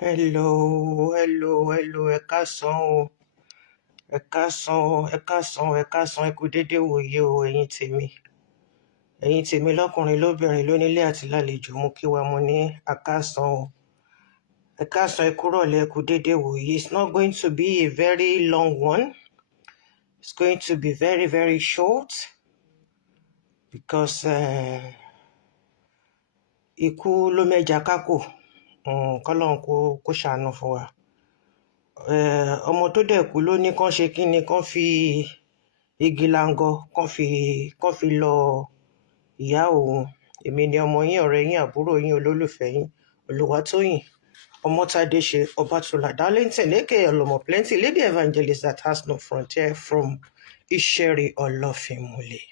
Hello, ẹ káàsán, ẹ kú dédé wòye o, ẹ̀yin tèmi lọ́kùnrin lóbìnrin lónílé àti lálejò, mo kí wa mo ní àkásán o, ẹ káàsán, ẹ kúrọ̀lẹ́, ẹ kú dédé wòye. It's not going to be a very long one. It's going to be very, very short because ikú ló mẹ́ja kákò, kọ́lọ́run kó ṣàánú fún wa. Ọmọ tó dẹ̀ kú ló ní kán ṣe kí ni, kán fi igi lango kán fi lọ ìyá òun. Èmi ni ọmọ yín, ọ̀rẹ́ yín, àbúrò yín, olólùfẹ́ yín, Olúwatóyìn Ọmọ́tádéṣe Ọbátúlá Darlington aka Olomo Plenty, Lady Evangelist that has no frontier, from Ìṣẹ̀rí Ọlọ́fínmúlẹ̀.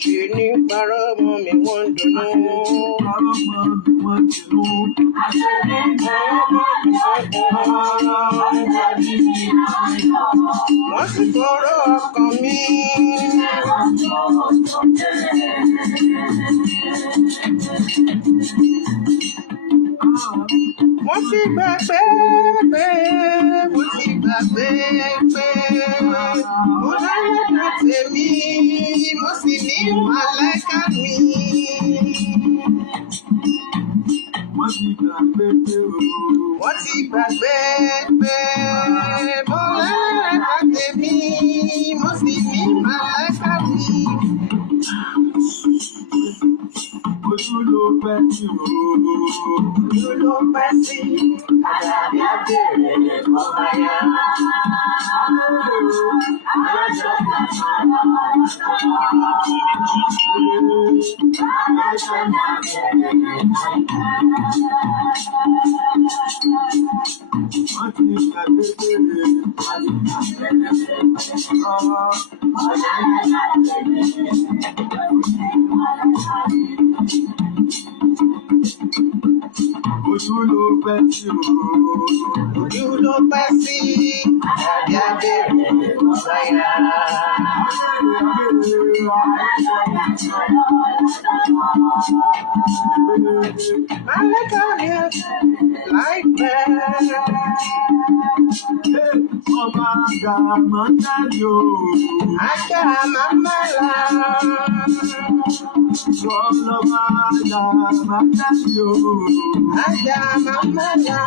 Ṣe ní parọ́ mọ́ mi wọ́n dùnnú. Wọ́n sì fọ̀rọ̀ ọkàn mi. Wọ́n ti gbàgbé pé mo láyé tèmi, mo sì ní màláíkà mi. Wọ́n ti gbàgbé pé mo láyé tèmi, mo sì ní màláíkà mi. Ojú ló pẹ́ sí, àdàbí àbẹ̀rẹ̀ kọ́ bá yá. Ojú ló pẹ́ sí, àdàbí àbẹ̀rẹ̀ kọ́ bá yá. Màláíkà mi láìpẹ́. Ọba àgbà máa ń dájú o. Ajá máa ń mọ́ra. Ọlọ́ba àgbà máa ń dájú o. Ajá máa ń mọ́ra.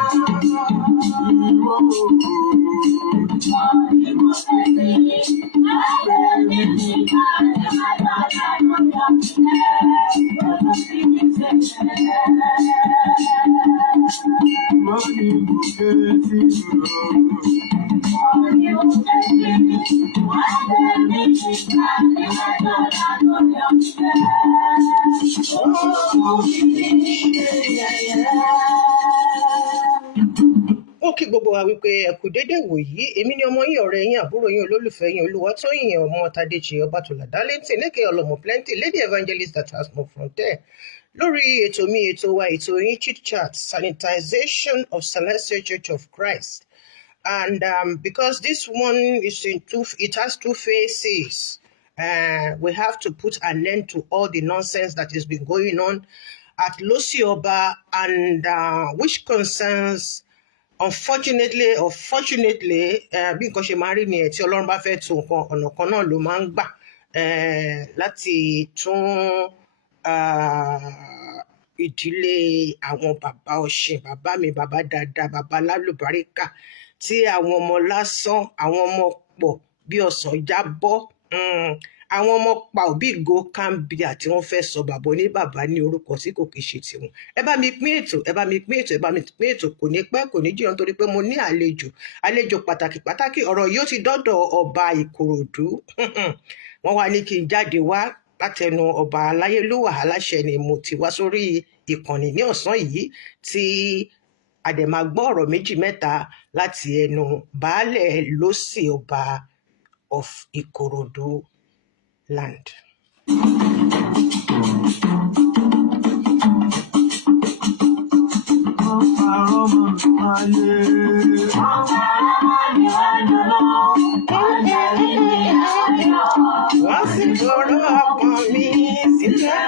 Ìwọ òkú. Ó kí gbogbo wa wípé ẹ kú dédé wòyí. Èmi ni ọmọ yín, ọ̀rẹ́ yín, àbúrò yín, olólùfẹ́ yín, Olúwatóyìn Ọmọ́tádéṣe Ọbátúlá Darlington aka Olomo Plenty, Lady Evangelist that has no frontier. Lórí ètò mi, ètò wa, ètò yín, chit chat, sanitization of Celestial Church of Christ. And because this one is it has two faces. We have to put an end to all the nonsense that has been going on at Losioba, and which concerns, unfortunately or fortunately, bí nǹkan ṣe máa rí ni ẹ̀ tí Ọlọ́run bá fẹ́ tún nǹkan, ọ̀nà kan náà ló máa ń gbà láti tún ìdílé àwọn bàbá ọ̀sìn, bàbá mi, bàbá dáadáa, bàbá lálùbáríkà, tí àwọn ọmọ lásán, àwọn ọmọ pọ̀ bí ọ̀sán jábọ́, àwọn ọmọ pa òbí ìgò Kambia tí wọ́n fẹ́ sọ bàbá oníbàbá ní orúkọ tí kò kìí ṣe tiwọn. Ẹ bá mi pín ètò, kò ní pẹ́, kò ní jìnnà, nítorí pé mo ní àlejò pàtàkì. Ọ̀rọ̀ yóò ti dọ́dọ̀ ọba Ìkòròdú. Wọ́n wá ní kí n jáde wá látẹnu ọba aláyélúwà aláṣẹ ni mo ti wá sórí ìkànnì ní ọ̀sán yìí, tí a dẹ̀ máa gbọ́ ọ̀rọ̀ méjì mẹ́ta láti ẹnu baálẹ̀ lósì ọba of Ìkòròdú. land. Wọ́n sì fọ̀rọ̀ ọkàn mi sílẹ̀.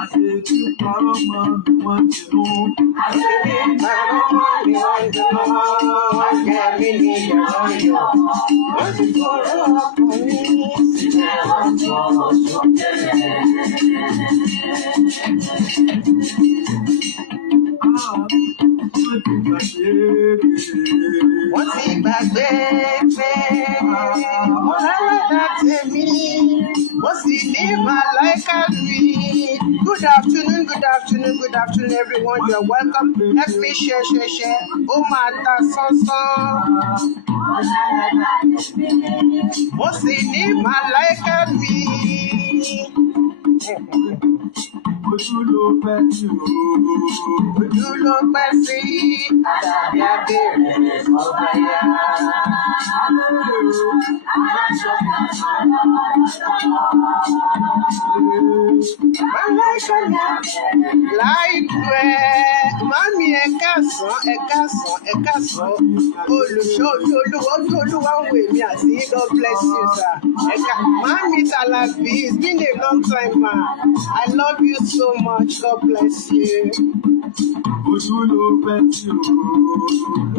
Àṣebí parọ́ mọ́ wọn jùlọ. Àṣebí parọ́ mọ́ ni wọ́n jùlọ. Wọ́n jẹ́ mi ní ìyọ̀yọ̀. Wọ́n sì fọ̀rọ̀ ọkàn mi sílẹ̀. Wọ́n tó sókè. Wọ́n ti gbàgbé pé mo rárá tèmi, mo sì ní màláìka mi. Good afternoon, good afternoon, good afternoon, everyone. You're welcome. Let me share. Ó máa ta sánsán. Mo sì ní màláìka mi. Ojú ló pẹ́ sí o. Ojú ló pẹ́ sí. Àdàbí abẹ́rẹ́ ọba yá. Láìpẹ́, mami ẹ káàsán. Olùṣọ́ olúwa ń wò mí àti God bless you, sir. Mami Alabi, it's been a long time, ma. I love you so much. God bless you. Ojú ló pẹ́ sí o.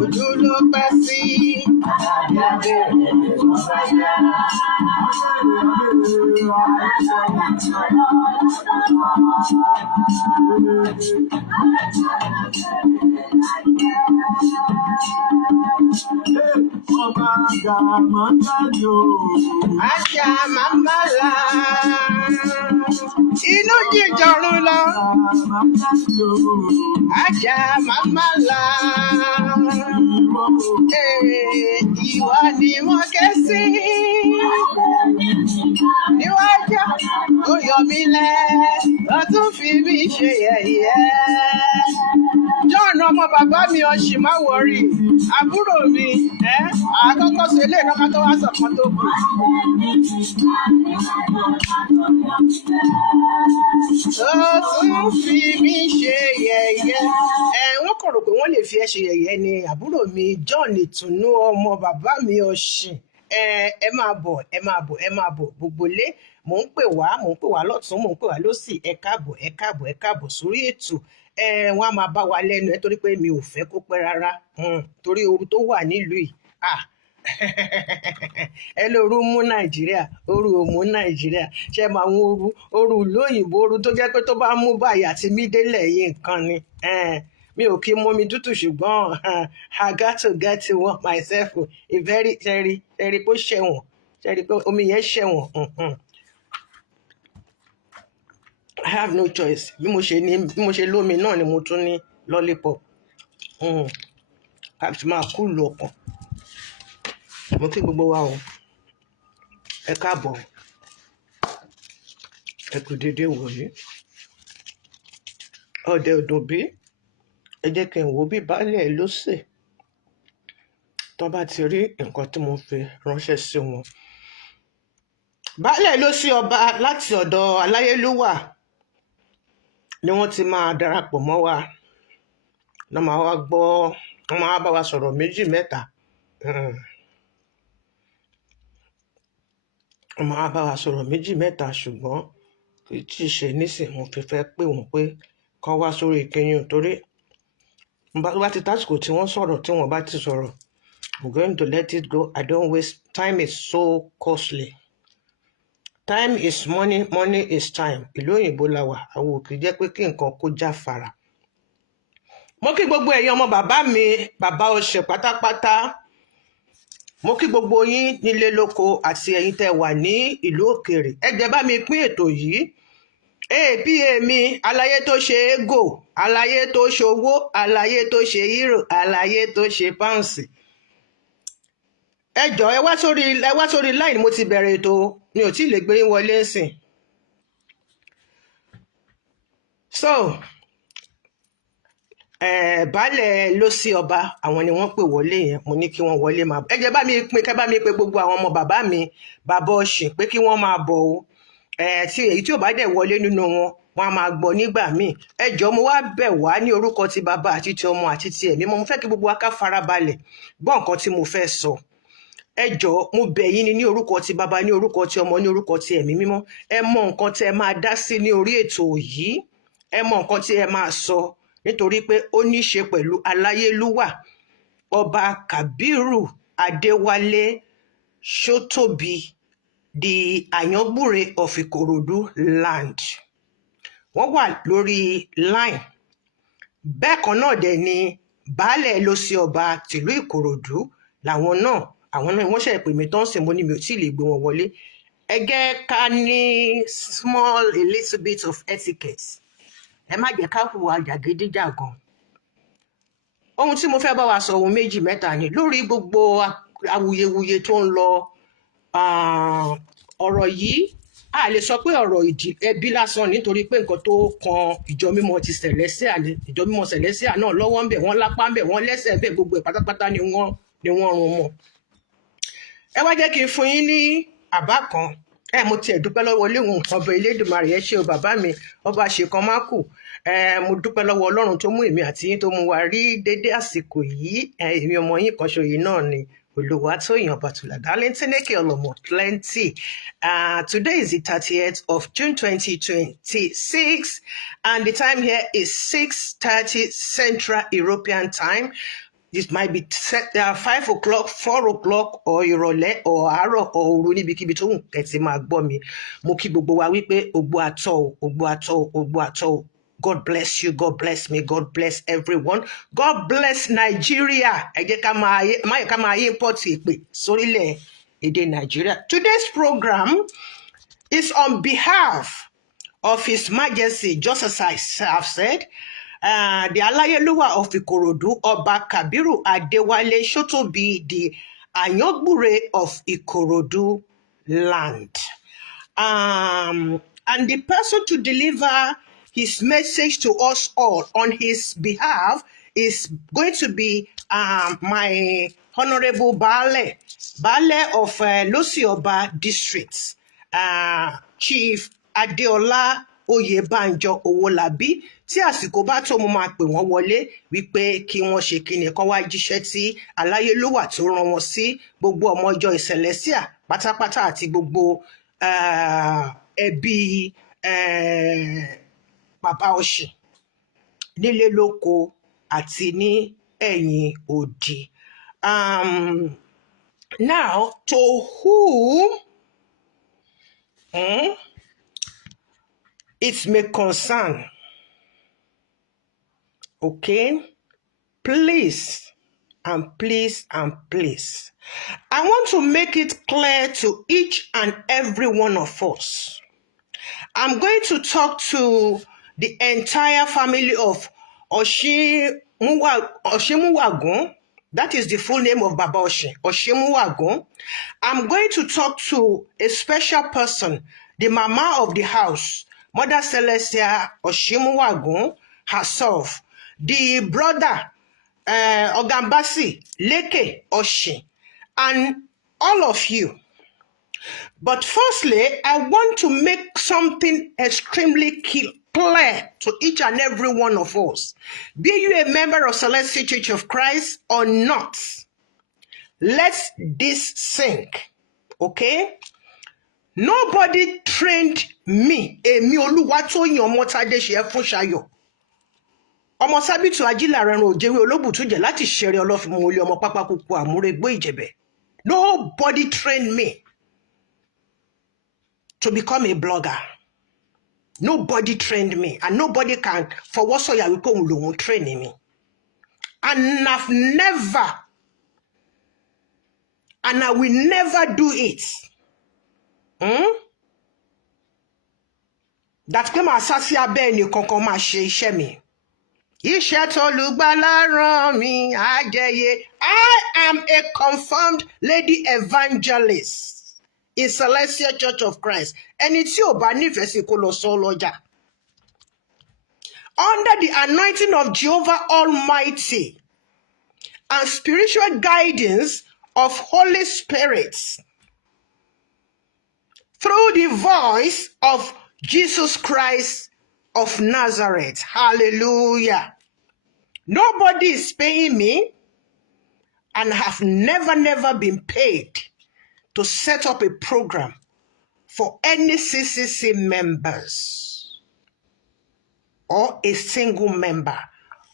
Ojú ló pẹ́ sí. Ajá màmá la. Inú jíjọrun lọ. Ajá màmá la. Ìwọ ni wọ́n ké sí. Níwájú ó yọ mí lẹ́, ó tún fi mí ṣe yẹ̀yẹ́. John ọmọ bàbá mi Òṣìmáwòrì, àbúrò mi, àkọ́kọ́ ṣe ilé ìrọ́ká tó wá sọ̀kan tó kù. Ó tún fi mí ṣe yẹ̀yẹ́. Wọ́n kàn rò pé wọ́n lè fi ẹ́ ṣe yẹ̀yẹ́ ni àbúrò mi John Ìtùnú ọmọ bàbá mi Òṣìn. Ẹ máa bọ̀ gbogbo lé. Mò ń pè wá lọ́tún, mò ń pè wá lósì. Ẹ káàbọ̀ sórí ètò. Wọ́n á máa bá wa lẹ́nu ẹ torí pé mi ò fẹ́ kó pẹ́ rárá torí ooru tó wà nílùú yìí. Ẹ lóru mú Nàìjíríà, ooru ò mú Nàìjíríà. Ṣé máa ń ooru ìlú òyìnbó, ooru tó jẹ́ pé tó bá mú báyìí àti mí délẹ̀ yìí nǹkan ni. Mi ò kí mú mi tútù ṣùgbọ́n I got to get to work myself. A very ṣẹ́rí pé ṣẹ̀wọ̀n, ṣẹ́rí pé omi yẹn ṣẹ̀wọ̀n. I have no choice. Bí mo ṣe lómi náà ni mo tún ní lollipop. Àti máa kú lu ọkàn. Mo kí gbogbo wa o. Ẹ káàbọ̀. Ẹ kú dédé wòye. Ọdẹ ọdún bí. Ẹ jẹ́ kí n wo bí baálẹ̀ ló sè. Tó bá ti rí nǹkan tí mo fi ránṣẹ́ sí wọn. Baálẹ̀ ló sí ọba láti ọ̀dọ̀ aláyélúwà ni wọ́n ti máa darapọ̀ mọ́ wa. Wọ́n máa wá gbọ́, wọ́n máa bá wa sọ̀rọ̀ méjì mẹ́ta. Wọ́n máa bá wa sọ̀rọ̀ méjì mẹ́ta ṣùgbọ́n kì í tí ì ṣe nísìnyí mo fi fẹ́ pè wọ́n pé kán wá sórí ìkẹyìn torí bá ti tásìkò tí wọ́n sọ̀rọ̀ tí wọ́n bá ti sọ̀rọ̀. I'm going to let it go. I don't waste. Time is so costly. Time is money, money is time. Ìlú òyìnbó la wà, àwọn òkè jẹ́ pé kí nǹkan kó jáfara. Mo kí gbogbo ẹ̀yin ọmọ bàbá mi, bàbá Ọ̀ṣẹ̀ pátápátá. Mo kí gbogbo yín nílé lóko àti ẹ̀yin tẹ́ wà ní ìlú òkèèrè. Ẹ jẹ́ bá mi pín ètò yìí. APA mi, aláyé tó ṣe ego, aláyé tó ṣòwò, aláyé tó ṣe euro, aláyé tó ṣe pounds. Ẹ jọ̀ọ́ ẹ wá sórí line mo ti bẹ̀rẹ̀ ètò, mi ò tí ì lè gbé yín wọlé ńsìn. So baálẹ̀ ló sí ọba àwọn ni wọ́n pè wọlé yẹn mo ní kí wọ́n wọlé máa bọ̀ ẹ jẹ́ bá mi pín kẹ́ bá mi pé gbogbo àwọn ọmọ bàbá mi bàbá ọ̀sìn pé kí wọ́n máa bọ̀ o tí èyí tí ò bá dẹ̀ wọlé nínú wọn wọn a máa gbọ́ nígbà míì ẹ jọ̀ọ́ mo wá bẹ̀ wá ní orúkọ ti bàbá àti ti ọmọ àti ti ẹ̀mí mo fẹ́ kí gbogbo wa ká farabalẹ̀ gbọ́ nǹkan tí mo fẹ́ sọ ẹ jọ̀ọ́ mo bẹ̀ yín ni ní orúkọ ti bàbá ní orúkọ ti ọmọ ní orúkọ ti ẹ̀mí mímọ́ ẹ mọ nǹkan tí ẹ máa dá sí ní orí ètò yìí ẹ mọ nǹkan tí ẹ máa sọ nítorí pé ó ní í ṣe pẹ̀lú aláyélúwà ọba Kàbírù Adéwálé Ṣótóbi the Àyàngbùrè of Ìkòròdú land wọ́n wà lórí line bẹ́ẹ̀ kan náà dẹ̀ ni baálẹ̀ ló sí ọba tìlú Ìkòròdú làwọn náà wọ́n ṣe pè mí tán sí mo ní mi ò tí ì lè gbé wọn wọlé ẹ jẹ́ ká ní small a little bit of etiquette ẹ má jẹ́ ká hùwà jàgídíjàgan ohun tí mo fẹ́ bá wa sọ ohun méjì mẹ́ta ni lórí gbogbo awuyewuye tó ń lọ ọ̀rọ̀ yìí a lè sọ pé ọ̀rọ̀ ẹbí lásán nítorí pé nǹkan tó kan ìjọ mímọ́ ti Celestial ìjọ mímọ́ Celestial náà lọ́wọ́ ń bẹ̀ wọ́n lápá ń bẹ̀ wọ́n lẹ́sẹ̀ ń bẹ̀ gbogbo ẹ̀ pátápátá ni wọ́n rún mọ́ ẹ wá jẹ́ kí n fún yín ní àbá kan mo tiẹ̀ dúpẹ́ lọ́wọ́ Olóhun ọba Elédùmarè ẹ ṣé o bàbá mi ọba ṣèkan má kù mo dúpẹ́ lọ́wọ́ Ọlọ́run tó mú èmi àti yín tó mú wa rí dédé àsìkò yìí èmi ọmọ yín kan ṣoyìn náà ni Olúwatóyìn Ọbàtálá Tineke Olomo Plenty. Today is the 30th of June 2026 and the time here is 6:30 Central European Time. This might be 5 o'clock, 4 o'clock, or ìrọ̀lẹ́, or àárọ̀, or òru níbikíbi tó ń kẹ̀tì máa gbọ́ mi. Mo kí gbogbo wa wípé ògbó àtọ́, ògbó àtọ́, ògbó àtọ́. God bless you, God bless me, God bless everyone. God bless Nigeria. Ẹ jẹ́ ká máa import èpè sórílẹ̀ èdè Nigeria. Today's program is on behalf of His Majesty, just as I have said, the Aláyélúwà of Ìkòròdú, Ọba Kàbírù Adéwálé Ṣótóbi, the Àyàngbùrè of Ìkòròdú land. And the person to deliver his message to us all on his behalf is going to be my Honorable Baale of Losioba District, Chief Adeola Oyèbánjọ Owólabí. Tí àsìkò bá tó mo máa pè wọ́n wọlé wípé kí wọ́n ṣe kíni kán wá jíṣẹ́ tí Aláyélúwà tó rán wọn sí gbogbo ọmọ ìjọ Celestial pátápátá àti gbogbo ẹbí bàbá ọ̀sìn nílé lóko àti ní ẹ̀yìn odi. Now, to whom it may concern, okay? Please, and please, and please, I want to make it clear to each and every one of us. I'm going to talk to the entire family of OSHINMUWAGUN. That is the full name of Baba Oshin, OSHINMUWAGUN. I'm going to talk to a special person, the mama of the house, Mother Celestial OSHINMUWAGUN herself, the brother Ogambasi Leke Oshin, and all of you. But firstly, I want to make something extremely clear to each and every one of us. Be you a member of Celestial Church of Christ or not, let this sink, okay? Nobody trained me. Èmi Olúwatóyìn ọmọ Tádéṣe Fúnṣayọ̀. Ọmọ Sábìtù Ajílàrẹ̀rùn Òjèwé Olóbùtújẹ̀ láti ṣeré ọlọ́fin olè ọmọ pápákọ̀kọ̀ àmúrégbó Ìjẹ̀bẹ̀. Nobody trained me to become a blogger. Nobody trained me, and nobody can fọwọ́ sọ̀yà wípé òun lòun train me. And I've never, and I will never do it. That pé màá sá sí abẹ́ ẹnì kankan máa ṣe iṣẹ́ mi. Iṣẹ́ t'Olùgbàlà rán mi àjẹyè. I am a confirmed lady evangelist in Celestial Church of Christ. Ẹni tí ò bá nífẹ̀ẹ́ sí kó lọ sọ lọ́jà. under the anointing of Jehovah Almighty and spiritual guidance of Holy Spirit through the voice of Jesus Christ of Nazareth. Hallelujah. Nobody is paying me, and have never been paid to set up a program for any CCC members or a single member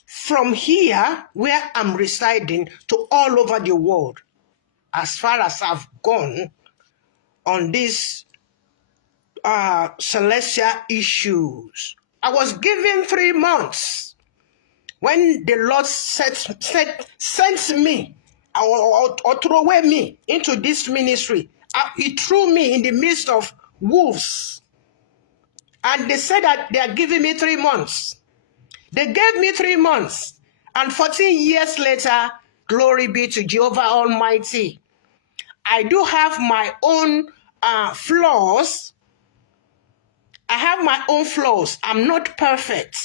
from here where I'm residing to all over the world, as far as I've gone on these celestial issues. I was given 3 months when the Lord sent me or threw away me into this ministry. He threw me in the midst of wolves. And they said that they are giving me 3 months. They gave me 3 months. And 14 years later, glory be to Jehovah Almighty. I do have my own flaws. I have my own flaws. I'm not perfect.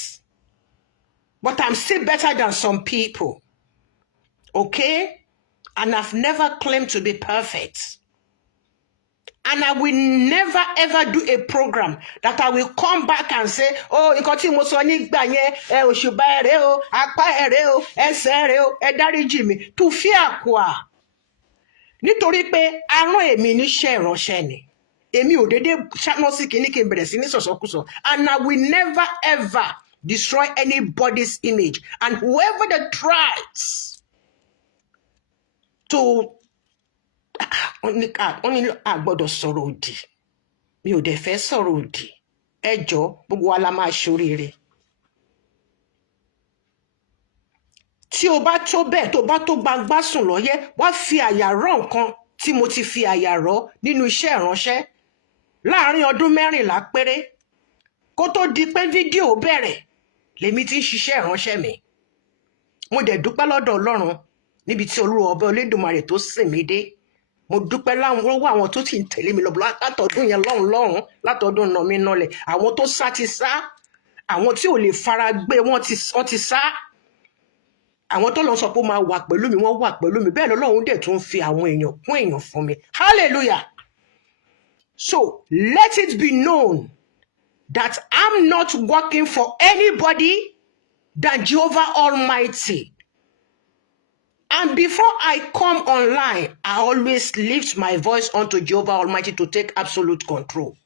But I'm still better than some people. Okay? And I've never claimed to be perfect. And I will never ever do a program that I will come back and say, oh, nǹkan tí mo sọ nígbà yẹn, òṣùbà ẹ̀rẹ́ o, apá ẹ̀rẹ́ o, ẹsẹ̀ ẹ̀rẹ́ o, ẹ dáríjì mi. To fear quoi? Nítorí pé arán èmi níṣẹ́ ìránṣẹ́ ni. Èmi ò dédé ṣáná sí kìíní kí n bẹ̀rẹ̀ sí ní sọ̀sọ̀kúsọ. And I will never ever destroy anybody's image. And whoever that tries to gbọ́dọ̀ sọ̀rọ̀ òdì, mi ò dẹ̀ fẹ́ sọ̀rọ̀ òdì, ẹ jọ̀ọ́ gbogbo wa la máa ṣoríire. Tí o bá tó bẹ́ẹ̀, tó bá tó gbangba sùn lọ́yẹ́, wá fi àyà rọ́ nǹkan tí mo ti fi àyà rọ́ nínú iṣẹ́ ìránṣẹ́ láàárín ọdún 14 péré. Kó tó di pé fídíò bẹ̀rẹ̀ lèmi ti ń ṣiṣẹ́ ìránṣẹ́ mi. Mo dẹ̀ dúpẹ́ lọ́dọ̀ Ọlọ́run níbi tí Olúwa ọba Olódùmarè tó sìn mí dé. Mo dúpẹ́ lọ́wọ́ àwọn tó ti ń tẹ̀lé mi lọ látọdún yẹn lọ́hùn látọdún náà mi nọlẹ̀. Àwọn tó sá ti sá, àwọn tí ò lè fara gbé wọ́n ti sá. Àwọn tó lọ sọ pé ó máa wà pẹ̀lú mi, wọ́n wà pẹ̀lú mi. Bẹ́ẹ̀ lọ́lọ́run dẹ̀ tún fi àwọn èèyàn kún èèyàn fún mi. Hallelujah. So let it be known that I'm not working for anybody than Jehovah Almighty. And before I come online, I always lift my voice unto Jehovah Almighty to take absolute control.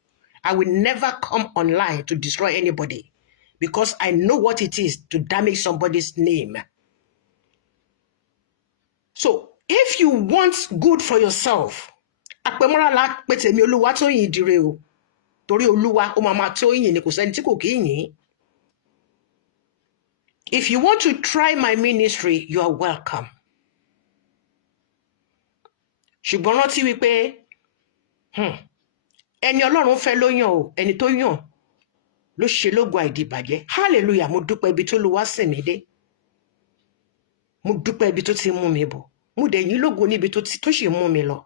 I will never come online to destroy anybody because I know what it is to damage somebody's name. So if you want good for yourself, àpèmọ́ra la pè tèmi Olúwa tó yìn dire o. Torí Olúwa ó máa máa tó yìn ni, kò sẹ́ni tí kò kí yìn. If you want to try my ministry, you are welcome. Ṣùgbọ́n rántí wípé ẹni Ọlọ́run fẹ́ ló yàn o, ẹni tó yàn ló ṣe lógo àìdìbàjẹ́. Hallelujah, mo dúpẹ́ ibi tó Olúwa sìn mí dé. Mo dúpẹ́ ibi tó ti mú mi bọ̀. Mo dẹ̀ yìn lógo níbi tó ṣe mú mi lọ.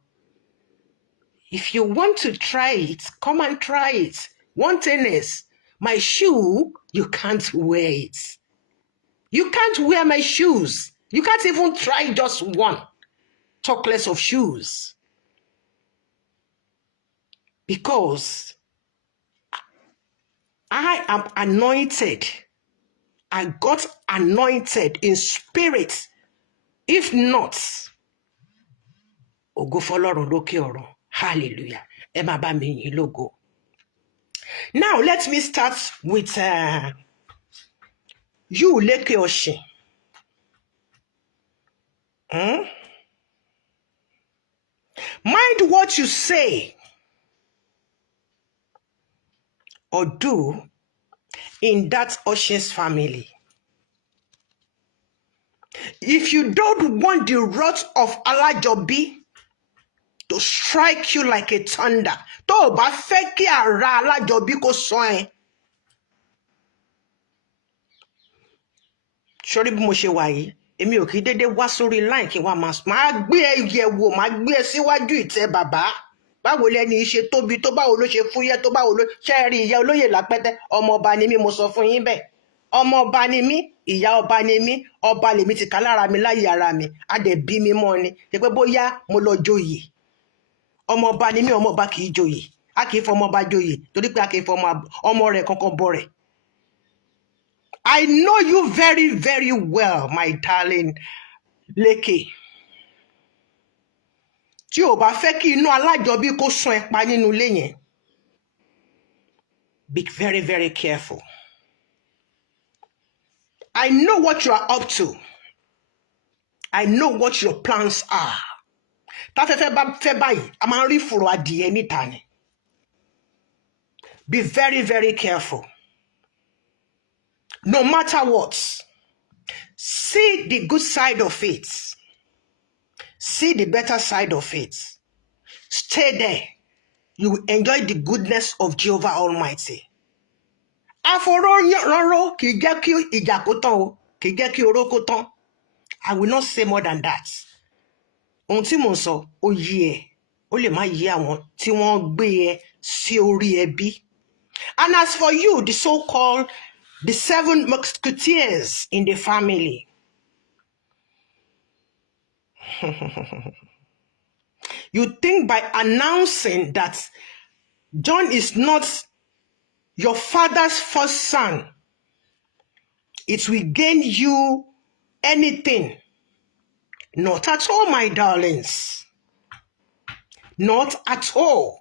If you want to try it, come and try it. One thing is, my shoe, you can't wear it. You can't wear my shoes. You can't even try just one. Talk less of shoes. Because I am anointed. I got anointed in spirit. If not, ògo f'Ọlọ́run lókè ọ̀run. Hallelujah. Ẹ máa bá mi yìn lógo. Now let me start with you, Leke Oshin. Mind what you say or do in that Oshin's family. If you don't want the wrath of Alajobi to strike you like a thunder, tó o bá fẹ́ kí ara Alájọbí kó sán ẹ. Sórí bí mo ṣe wà yìí, èmi ò kì í dédé wá sórí line kí wá máa gbé ẹ yẹ̀wò, máa gbé ẹ síwájú ìtẹ́ bàbá. Báwo lẹni ṣe tóbi tó, báwo ló ṣe fúyẹ́ tó, báwo ló ṣe rí ìyá olóyè lápẹ́tẹ́, ọmọ ọba ni mí, mo sọ fún yín bẹ́ẹ̀. ọmọ ọba ni mí, ìyá ọba ni mí, ọba lèmi ti ká lára mi láyé ara mi, a dẹ̀ bí mi mọ́ ni ṣe pé bóyá mo lọ joyè. Ọmọ ọba ni mí, ọmọ ọba kì í joyè, a kì í fọmọ ọba joyè torí pé a kì í fọmọ ọmọ rẹ̀ kankan bọ rẹ̀. I know you very very well, my darling Lékè. Tí o bá fẹ́ kí inú alájọbí kó sún ẹ pa nínú ilé yẹn, be very very careful. I know what you are up to. I know what your plans are. Táfẹ́fẹ́ bá fẹ́ báyìí, a máa ń rí fùrọ̀ adìẹ níta ni. Be very very careful. No matter what, see the good side of it. See the better side of it. Stay there. You will enjoy the goodness of Jehovah Almighty. Àfọ̀rọ̀rọ̀ kì í jẹ́ kí ìjà kó tán o, kì í jẹ́ kí oró kó tán. I will not say more than that. Ohun tí mò ń sọ, ó yé ẹ, ó lè má yé àwọn tí wọ́n gbé ẹ sí orí ẹbí. And as for you, the so-called the 7 musketeers in the family, you think by announcing that John is not your father's first son, it will gain you anything. Not at all, my darlings. Not at all.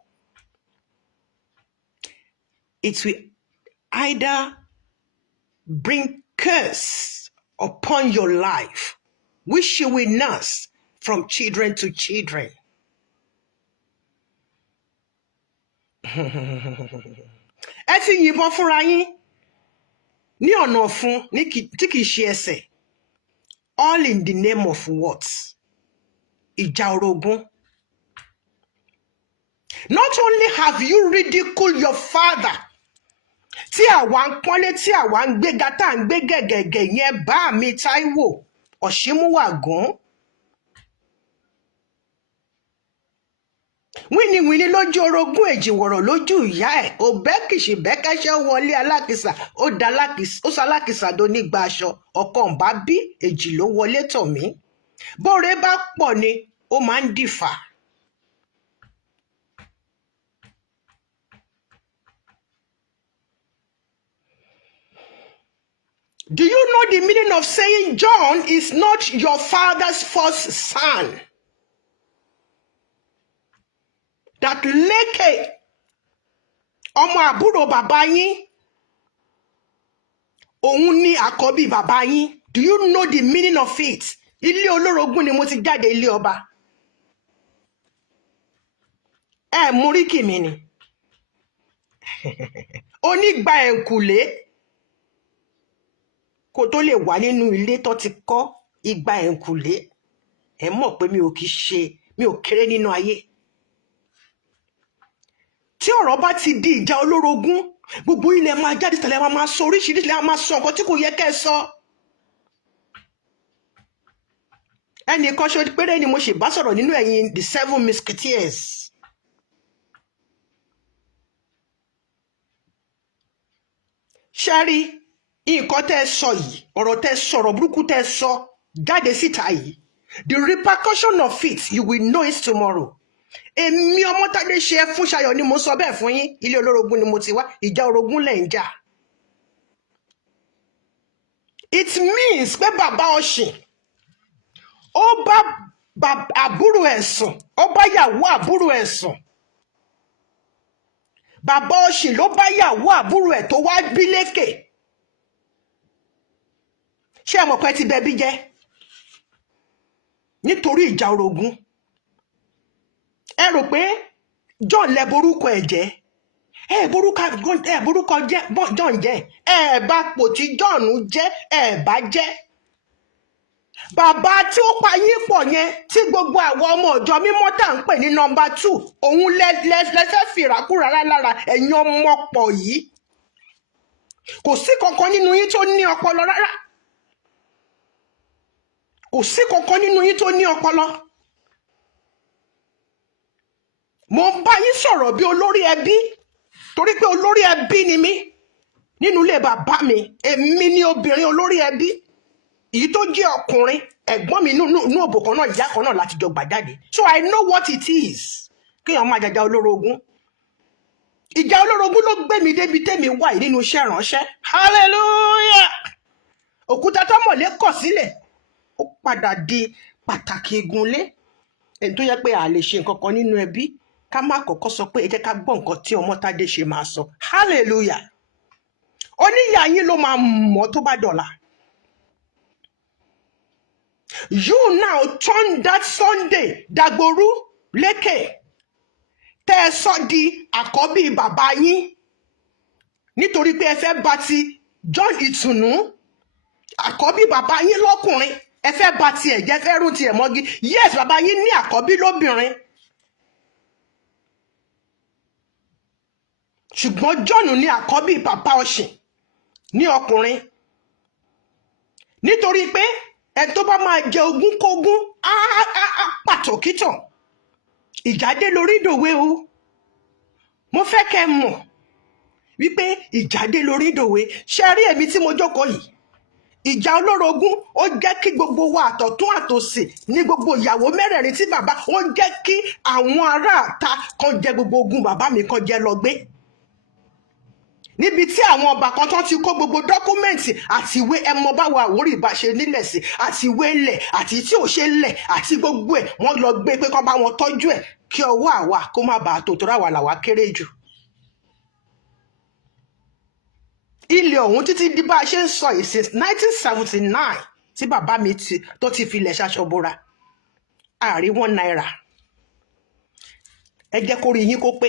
It will either bring curse upon your life, which you will nurse from children to children. Ẹ ti yìnbọn fúnra yín ní ọ̀nà ọ̀fun tí kìí ṣe ẹsẹ̀. All in the name of what? Ìjà orogún. Not only have you ridiculed your father, tí àwa ń pọ́nlé, tí àwa ń gbéga, tá à ń gbé gẹ̀gẹ̀gẹ̀ yẹn bá mi Táíwò Ọ̀ṣínmúwàgún. Wíníwíní lójú orogún, èjìwọ̀rọ̀ lójú ìyá ẹ̀, òbẹ́kìṣì bẹ́kẹ́ṣẹ́ wọlé alákìsà, ó sọ alákìsà do nígbà aṣọ, ọ̀kan bá bí èjì ló wọlé tọ̀ mí. Bóore bá pọ̀ ni ó máa ń dìfà. Do you know the meaning of saying John is not your father's first son? That Lékè, ọmọ àbúrò bàbá yín, òun ni àkọ́bí bàbá yín. Do you know the meaning of it? Ilé olórogún ni mo ti jáde, ilé ọba. Ẹ múríkì mi ni. Onígbà ẹ̀ǹkùlé kó tó lè wà nínú ilé tó ti kọ́ ìgbà ẹ̀ǹkùlé. Ẹ mọ̀ pé mi ò kéré nínú ayé. Tí ọ̀rọ̀ bá ti di ìjà olórogún, gbogbo ilẹ̀ máa jáde tẹ̀lé, máa sọ oríṣiríṣi, lẹ́ máa sọ nǹkan tí kò yẹ kẹ́ ẹ sọ. Ẹnìkan ṣe péré ni mo ṣì bá sọ̀rọ̀ nínú ẹ̀yin the 7 musketeers. Ṣẹ́rí, nǹkan tẹ́ ẹ sọ yìí, ọ̀rọ̀ tẹ́ ẹ sọ̀rọ̀ burúkú tẹ́ ẹ sọ jáde síta yìí, the repercussion of it, you will know it tomorrow. Èmi Ọmọ́tádé ṣe é fún Ṣayọ̀ ni mo sọ bẹ́ẹ̀ fún yín. Ilé olórogún ni mo ti wá, ìjà orogún lẹ̀ ń jà. It means pé bàbá Ọ̀ṣìn ó bá àbúrò ẹ̀ sùn, ó bá yàwó àbúrò ẹ̀ sùn. Bàbá Ọ̀ṣìn ló bá yàwó àbúrò ẹ̀ tó wá bí Lékè. Ṣé ẹ mọ̀ pé ti bẹbí jẹ́ nítorí ìjà orogún? Ẹ rò pé John lẹ borúkọ ẹ̀ jẹ́? Ẹ borúkọ John jẹ́, ẹ bá pò tí John jẹ́, ẹ bá jẹ́. Bàbá tí ó pa yín pọ̀ yẹn, tí gbogbo àwọn ọmọ ọ̀jọ́ mímọ́ tá ń pè ní nọmba 2, òun lẹ́fẹ́ fìràkúrà lára ẹ̀yin ọmọ pọ̀ yìí. Kò sí kankan nínú yín tó ní ọpọlọ rárá. Kò sí kankan nínú yín tó ní ọpọlọ. Mo ń bá yín sọ̀rọ̀ bí olórí ẹbí, torí pé olórí ẹbí ni mí. nínú ilé bàbá mi, èmi ní obìnrin olórí ẹbí, èyí tó jẹ́ ọkùnrin ẹ̀gbọ́n mi nínú òbò kan náà ìyá kan náà láti jọ gbà jáde. So I know what it is kéèyàn máa jàjà olórogún. Ìjà olórogún ló gbé mi débi tèmi wà yìí nínú iṣẹ́ ìránṣẹ́. Hallelujah. Òkúta tọ́mọ̀lé kọ̀ sílẹ̀ ó padà di pàtàkì igunlé. Ẹni tó yẹ pé a lè ṣe nǹkan kan nínú ẹbí ká má kọ́kọ́ sọ pé ẹ jẹ́ ká gbọ́ nǹkan tí Ọmọ́tádé ṣe máa sọ. Hallelujah. Oníyà yín ló máa mọ̀ tó bá dọ̀la. You now turn that Sunday Dagboru Lékè tẹ́ ẹ sọ di àkọ́bí bàbá yín nítorí pé ẹ fẹ́ bá ti John Ìtùnú àkọ́bí bàbá yín lọ́kùnrin ẹ fẹ́ bá tiẹ̀ jẹ́ fẹ́ rún tiẹ̀ mọ́gi. Yes, bàbá yín ní àkọ́bí lóbìnrin, ṣùgbọ́n John ní àkọ́bí bàbá ọ̀sìn ní ọkùnrin, nítorí pé ẹ tó bá máa jẹ ogún kógún á pàtòkítàn. Ìjàdé lórí ìdòwe o. Mo fẹ́ kẹ́ mọ̀ wípé ìjàdé lórí ìdòwe. Ṣé rí èmi tí mo jókòó yìí, ìjà olórogún ó jẹ́ kí gbogbo wa àtọ̀tún àtòsì ní gbogbo ìyàwó mẹ́rẹ̀ẹ̀rin tí bàbá, ó jẹ́ kí àwọn aráàta kan jẹ gbogbo ogún bàbá mi kan jẹ lọ gbé. Níbi tí àwọn ọba kan tán ti kó gbogbo dọ́kúmẹ́ǹtì àti ìwé ẹmọ báwo Àwórì bá ṣe nílẹ̀ sí àti ìwé ilẹ̀ àti tí ò ṣe lẹ̀ àti gbogbo ẹ̀ wọ́n lọ gbé pé kán bá wọn tọ́jú ẹ̀ kí ọwọ́ àwa kó má bàa tó torí àwa làwa kéré jù. Ilẹ̀ ọ̀hún títí di bá a ṣe ń sọ yìí since 1979 tí bàbá mi tó ti filẹ̀ ṣaṣọbora àárí £1. Ẹ jẹ́ kó rí yín kó pé.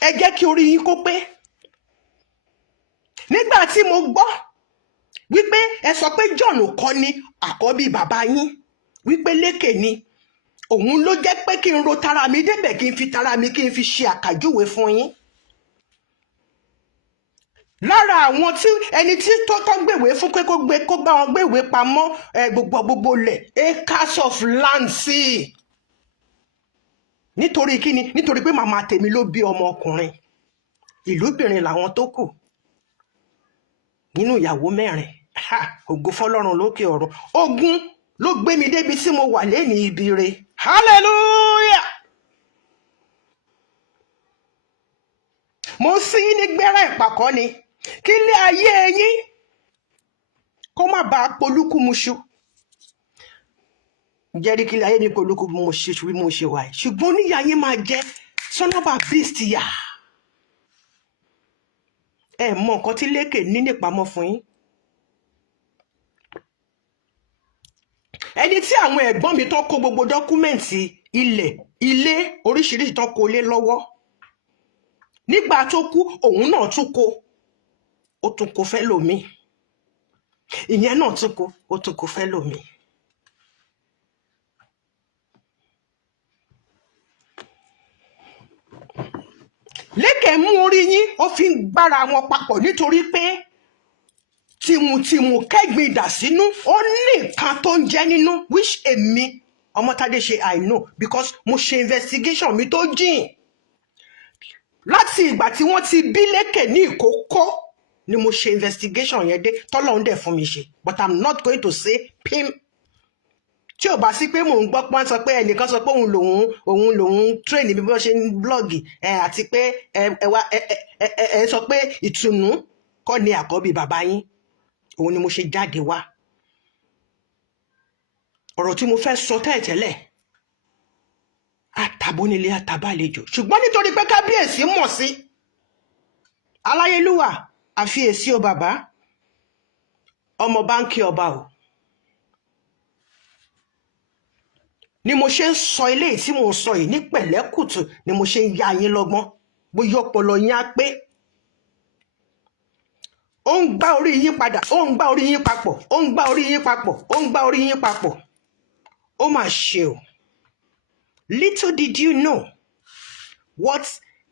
Ẹ jẹ́ kí orí yín kó pé. Nígbà tí mo gbọ́ wípé ẹ sọ pé John kọ́ ni àkọ́bí bàbá yín, wípé Lékè ni, òun ló jẹ́ pé kí n ro tara mi débẹ̀ kí n fi tara mi kí n fi ṣe àkàjúwe fún yín. Lára àwọn tí ẹni tí tó gbèwé fún pé kó bá wọn gbèwé pamọ́ gbogbo lẹ̀ acres of land sí. Nítorí kíni? Nítorí pé màmá tèmi ló bí ọmọ ọkùnrin, ìlúbìnrin làwọn tó kù nínú ìyàwó mẹ́rin. Ògo fọ́lọ́run lókè ọ̀run. Ogun ló gbé mi débi tí mo wà lẹ́ni ibi re. Hallelujah. Mo sí ní gbẹ́rẹ́ ìpàkọ́ ni kí ilé ayé yín kó má bàa polúkúmuṣu. Jẹ́rí kí ilé ayé mi polúkúmuṣu bí mo ṣe wà yìí, ṣùgbọ́n oníyà yín máa jẹ́ sọ́nàbà beast yà. Ẹ mọ nǹkan tí Lékè ní nípamọ́ fún yín. Ẹni tí àwọn ẹ̀gbọ́n mi tán kó gbogbo dọ́kúmẹ̀ntì ilé oríṣiríṣi tán kó lé lọ́wọ́, nígbà tó kú òun náà tún kó, ó tún kó fẹ́ lòmí, ìyẹn náà tún kó, ó tún kó fẹ́ lòmí. Lékè mú orí yín ó fi ń gbára wọn papọ̀ nítorí pé tìmùtìmù kẹ́gbin dà sínú ó ní nǹkan tó ń jẹ́ nínú, which èmi Ọmọ́tádé ṣe I know because mo ṣe investigation mi tó jìn. Láti ìgbà tí wọ́n ti bí Lékè ní ìkókó ni mo ṣe investigation yẹn dé tọ́lọ́run dẹ̀ fún mi ṣe, but I'm not going to say pim. Tí ò bá sí pé mò ń gbọ́ pọ́n sọ pé ẹnìkan sọ pé òun lòun train bí wọ́n ṣe ń blọ́ọ̀gì àti pé ẹ sọ pé Ìtùnú kọ́ ni àkọ́bí bàbá yín, òun ni mo ṣe jáde wá. Ọ̀rọ̀ tí mo fẹ́ sọ tẹ́lẹ̀ àtàbónílé àtàbálejò, ṣùgbọ́n nítorí pé kábíyèsí mọ̀ sí aláyélúwà àfiyèsí o bàbá ọmọ báńkì ọba o, ni mo ṣe ń sọ eléyìí tí mo ń sọ yìí ní pẹ̀lẹ́kùtù, ni mo ṣe ń ya yín lọ́gbọ́n bóyá ọpọlọ yín á pé. Ó ń gbá orí yín padà, ó ń gbá orí yín papọ̀, ó ń gbá orí yín papọ̀, ó ń gbá orí yín papọ̀. Ó mà ṣe o. Little did you know what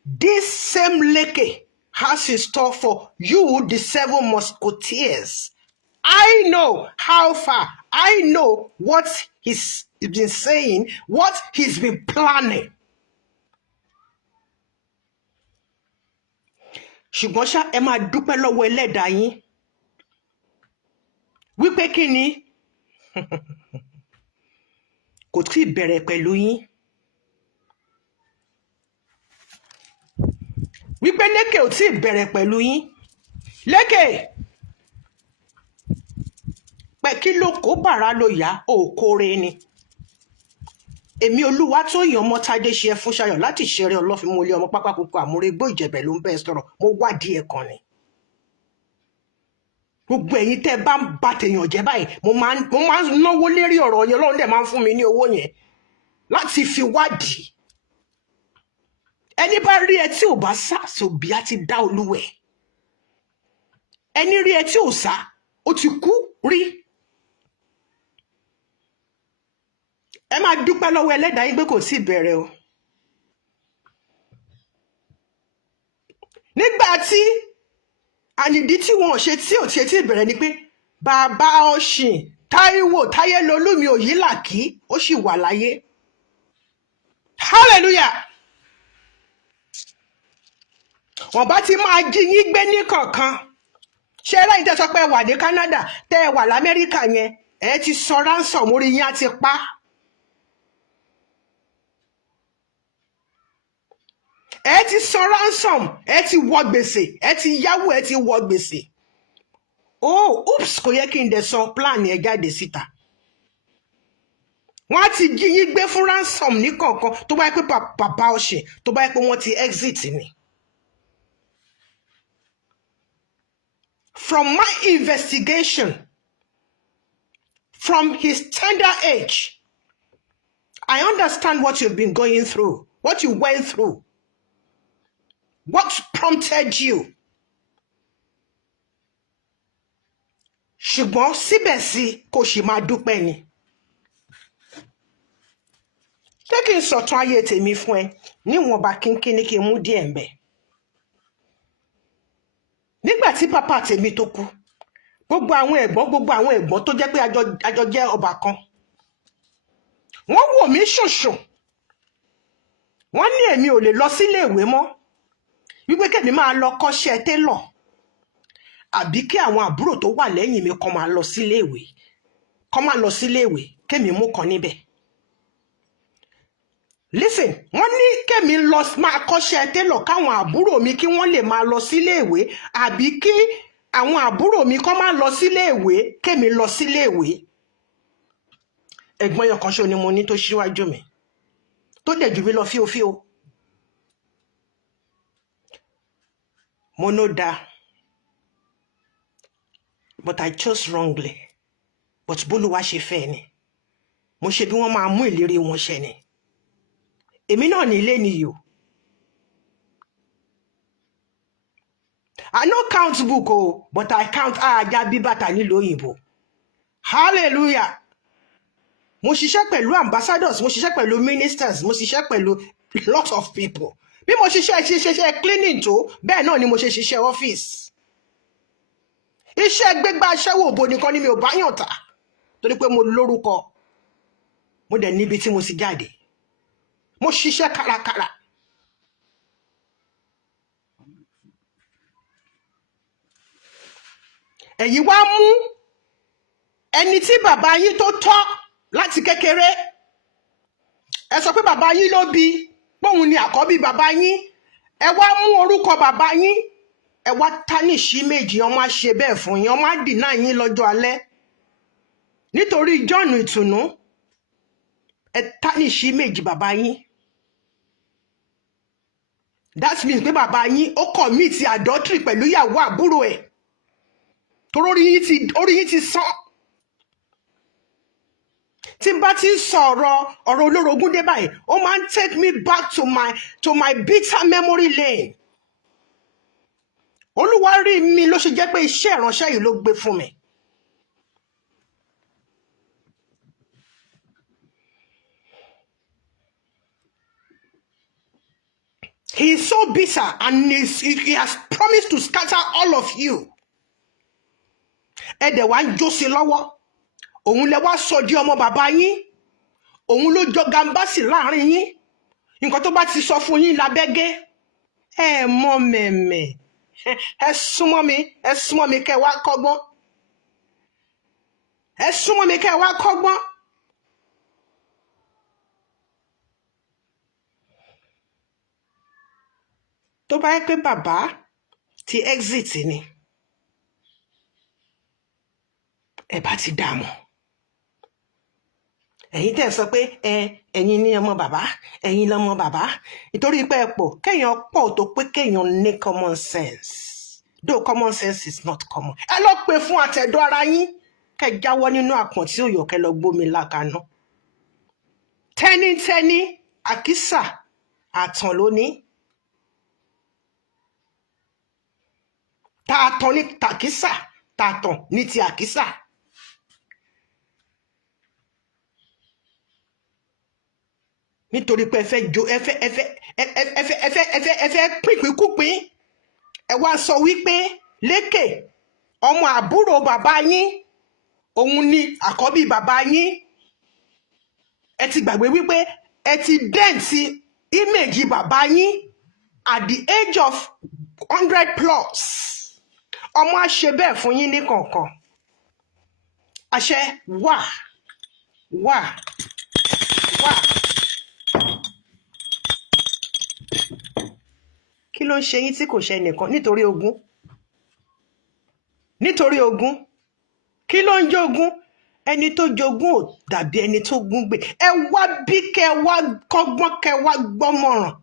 this same Lékè has in store for you, the 7 Musketeers. I know how far. I know what he's been saying, what he's been planning. ṣùgbọ́n ṣá ẹ máa dúpẹ́ lọ́wọ́ ẹlẹ́dàá yín wípé kí ni kò tí ì bẹ̀rẹ̀ pẹ̀lú yín, wípé lékè ò tí ì bẹ̀rẹ̀ pẹ̀lú yín. lékè pé kí ló kó bàrà ló yá òkóore ni. èmi Olúwatóyìn ọmọ Tádé ṣe fún ṣayọ̀ láti ṣeré ọlọ́fin mo lé ọmọ pápá kókó àmúrégbó Ìjẹ̀bẹ̀ ló ń bẹ́ẹ̀ sọ̀rọ̀, mo wádìí ẹ̀ kan ni. gbogbo ẹ̀yin tẹ́ bá ń ba tèèyàn jẹ́ báyìí mo máa ń náwó lérí ọ̀rọ̀ yẹn, Ọlọ́run dẹ̀ máa ń fún mi ní owó yẹn láti fi wádìí. ẹni bá rí ẹ tí ò bá sá sòbí á ti dá olúwẹ̀, ẹni rí ẹ tí ò sá ó ti kú rí. ẹ máa dúpẹ́ lọ́wọ́ ẹlẹ́dàá yín pé kò sí ìbẹ̀rẹ̀ o. nígbà tí ànídí tí wọn ò ṣe tí ò ṣe tí ìbẹ̀rẹ̀ ni pé bàbá Ọ̀ṣìn Táíwò Táyélolú mi Òyìnlàkí ó sì wà láyé. hallelujah. wọ́n bá ti máa jí yín gbé ní kọ̀ọ̀kan. ṣé ẹlẹ́yin tẹ́ sọ pé ẹ wà ní Canada tẹ́ ẹ wà lamẹ́ríkà yẹn ẹ ti sọ ransom orí yín á ti pa. ẹ ti sọ ransom, ẹ ti wọ gbèsè, ẹ ti yáwó, ẹ ti wọ gbèsè. oh oops, kò yẹ kí n dẹ̀ sọ plan ẹ jáde síta. wọ́n á ti jí yín gbé fún ransom ní kọ̀ọ̀kan tó bá yẹ pé bàbá Ọ̀ṣìn tó bá yẹ pé wọ́n ti exit ni. From my investigation, from his tender age, I understand what you've been going through, what you went through, what prompted you. ṣùgbọ́n síbẹ̀ sí kò sì máa dúpẹ́ ni. jẹ́ kí n sọ̀tàn ayé tèmi fún ẹ níwọ̀nba kínkínní kí n mú díẹ̀ ń bẹ̀. nígbà tí pàpà tèmi tó kú, gbogbo àwọn ẹ̀gbọ́n tó jẹ́ pé àjọ jẹ́ ọba kan, wọ́n wò mí ṣùnṣùn, wọ́n ní èmi ò lè lọ sílé ìwé mọ́, wípé kèmi máa lọ kọ́ṣẹ́ télọ̀ àbí kí àwọn àbúrò tó wà lẹ́yìn mi kọ́ máa lọ sílé ìwé kémi mú kan níbẹ̀. listen, wọ́n ní kémi lọ máa kọ́ṣẹ́ télọ̀ káwọn àbúrò mi kí wọ́n lè máa lọ sílé ìwé àbí kí àwọn àbúrò mi kọ́ máa lọ sílé ìwé kémi lọ sílé ìwé. ẹ̀gbọ́n yẹn kan ṣo ni mo ní tó ṣíwájú mi tó dẹ̀ jù mí lọ fíofío. mo no da, but I chose wrongly. but bólúwa ṣe fẹ́ ni mo ṣe bí wọ́n máa mú ìlérí wọn ṣẹ ni. èmi náà ní ilé nìyí o. I no count book o, but I count ajá bí bàtà nílùú òyìnbó. hallelujah. mo ṣiṣẹ́ pẹ̀lú ambassadors, mo ṣiṣẹ́ pẹ̀lú ministers, mo ṣiṣẹ́ pẹ̀lú lots of people. bí mo ṣiṣẹ́ cleaning tó bẹ́ẹ̀ náà ni mo ṣe ṣiṣẹ́ ọ́fíìsì. iṣẹ́ gbégbá aṣẹ́wó òbò nìkan ni mi ò bá yàn tà torí pé mo lórúkọ, mo dẹ̀ níbi tí mo ti jáde, mo ṣiṣẹ́ kárakára. ẹ̀yin wá mú ẹni tí bàbá yín tó tọ́ láti kékeré, ẹ sọ pé bàbá yín ló bí, póun ni àkọ́bí bàbá yín, ẹ wá mú orúkọ bàbá yín, ẹ wá tánìṣí méjì, ọmọ á ṣe bẹ́ẹ̀ fún yín, ọmọ á dìnnà yín lọ́jọ́ alẹ́ nítorí John ìtùnú. ẹ tánìṣí méjì bàbá yín. that means pé bàbá yín ó commit adultery pẹ̀lú ìyàwó àbúrò ẹ̀ torí orí yín ti sán. tí n bá ti ń sọ ọ̀rọ̀ olórogún dé báyìí ó máa ń take me back to my bitter memory lane. Olúwa rí mi ló ṣe jẹ́ pé iṣẹ́ ìránṣẹ́ yìí ló gbé fún mi. He is so bitter and he has promised to scatter all of you. Ẹ dẹ̀ wá ń jó sí lọ́wọ́. Òun lẹ wá sọ di ọmọ bàbá yín. Òun ló jọ gambasi láàrin yín. Nǹkan tó bá ti sọ fún yín lábẹ́gẹ́. Ẹ mọ̀ mẹ̀mẹ̀. ẹ súnmọ́ mi kẹ́ wá kọ́gbọ́n ẹ súnmọ́ mi kẹ́ wá kọ́gbọ́n. tó bá yẹ pé bàbá ti exit ni ẹ bá ti dààmú ẹ̀yin tẹ́ sọ pé ẹ̀yin ni ọmọ bàbá ẹ̀yin lọmọ bàbá nítorí pé ẹ pọ̀ kéèyàn pọ̀ tó pé kéèyàn ní common sense though common sense is not common. ẹ lọ pè fún àtẹ̀dọ́ ara yín kẹ́ jáwọ́ nínú àpọ̀n tí òyò kẹ́ lọ gbómi lákaná. tẹ́nítẹ́ní àkísà àtàn lóní tààtàn ní tàkísà tààtàn ní ti àkísà. nítorí pé ẹ fẹ́ pínpínkúpín ẹ wá sọ wípé lékè ọmọ àbúrò bàbá yín òun ni àkọ́bí bàbá yín. ẹ ti gbàgbé wípé ẹ ti dẹ́ǹtì ímèjì bàbá yín at the age of 100 plus. ọmọ á ṣe bẹ́ẹ̀ fún yín ní kọ̀ọ̀kan. àṣẹ wà. kí ló ń ṣe yín tí kò ṣe nìkan nítorí ogún kí ló ń jogún ẹni tó jogún ò dàbí ẹni tó gún gbé. ẹ wá bí kẹ wá kọ́gbọ́n kẹ wá gbọ́mọ̀ràn.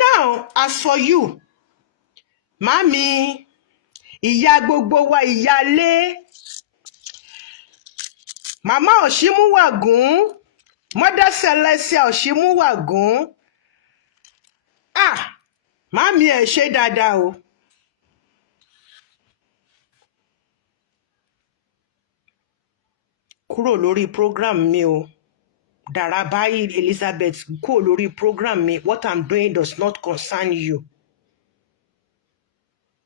now as for you màámi ìyá gbogbo wa ìyálé màmá Òṣìmúwàgún Mother Celestia Òṣìmúwàgún màámi ẹ ṣe dáadáa o. kúrò lórí program mi o Darabai Elizabeth kúrò lórí program mi. What I'm doing does not concern you.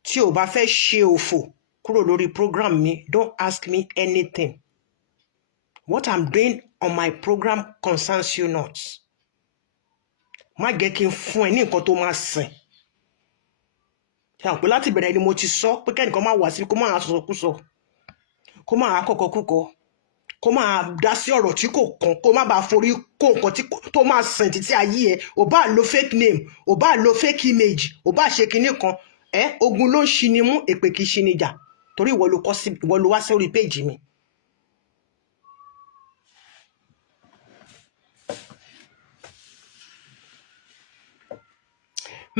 tí o bá fẹ́ ṣe òfò kúrò lórí program mi. Don't ask me anything. What I'm doing on my program concerns you not. má jẹ́ kí n fún ẹ ní nǹkan tó máa sìn. ṣe àpò láti bẹ̀rẹ̀ ni mo ti sọ pé kẹ́nìkan máa wá sí kó máa sọ̀sọ̀kúsọ kó máa kọ̀kọ̀kúkọ kó máa dá sí ọ̀rọ̀ tí kò kàn kó má bàa forí kó nǹkan tó máa sìn títí ayé ẹ. ò bá lo fake name ò bá lo fake image ò bá ṣe kinní kan ogun ló ń ṣi ni mú èpè kì í ṣi ni jà torí ìwọ ló wá sórí péjì mi.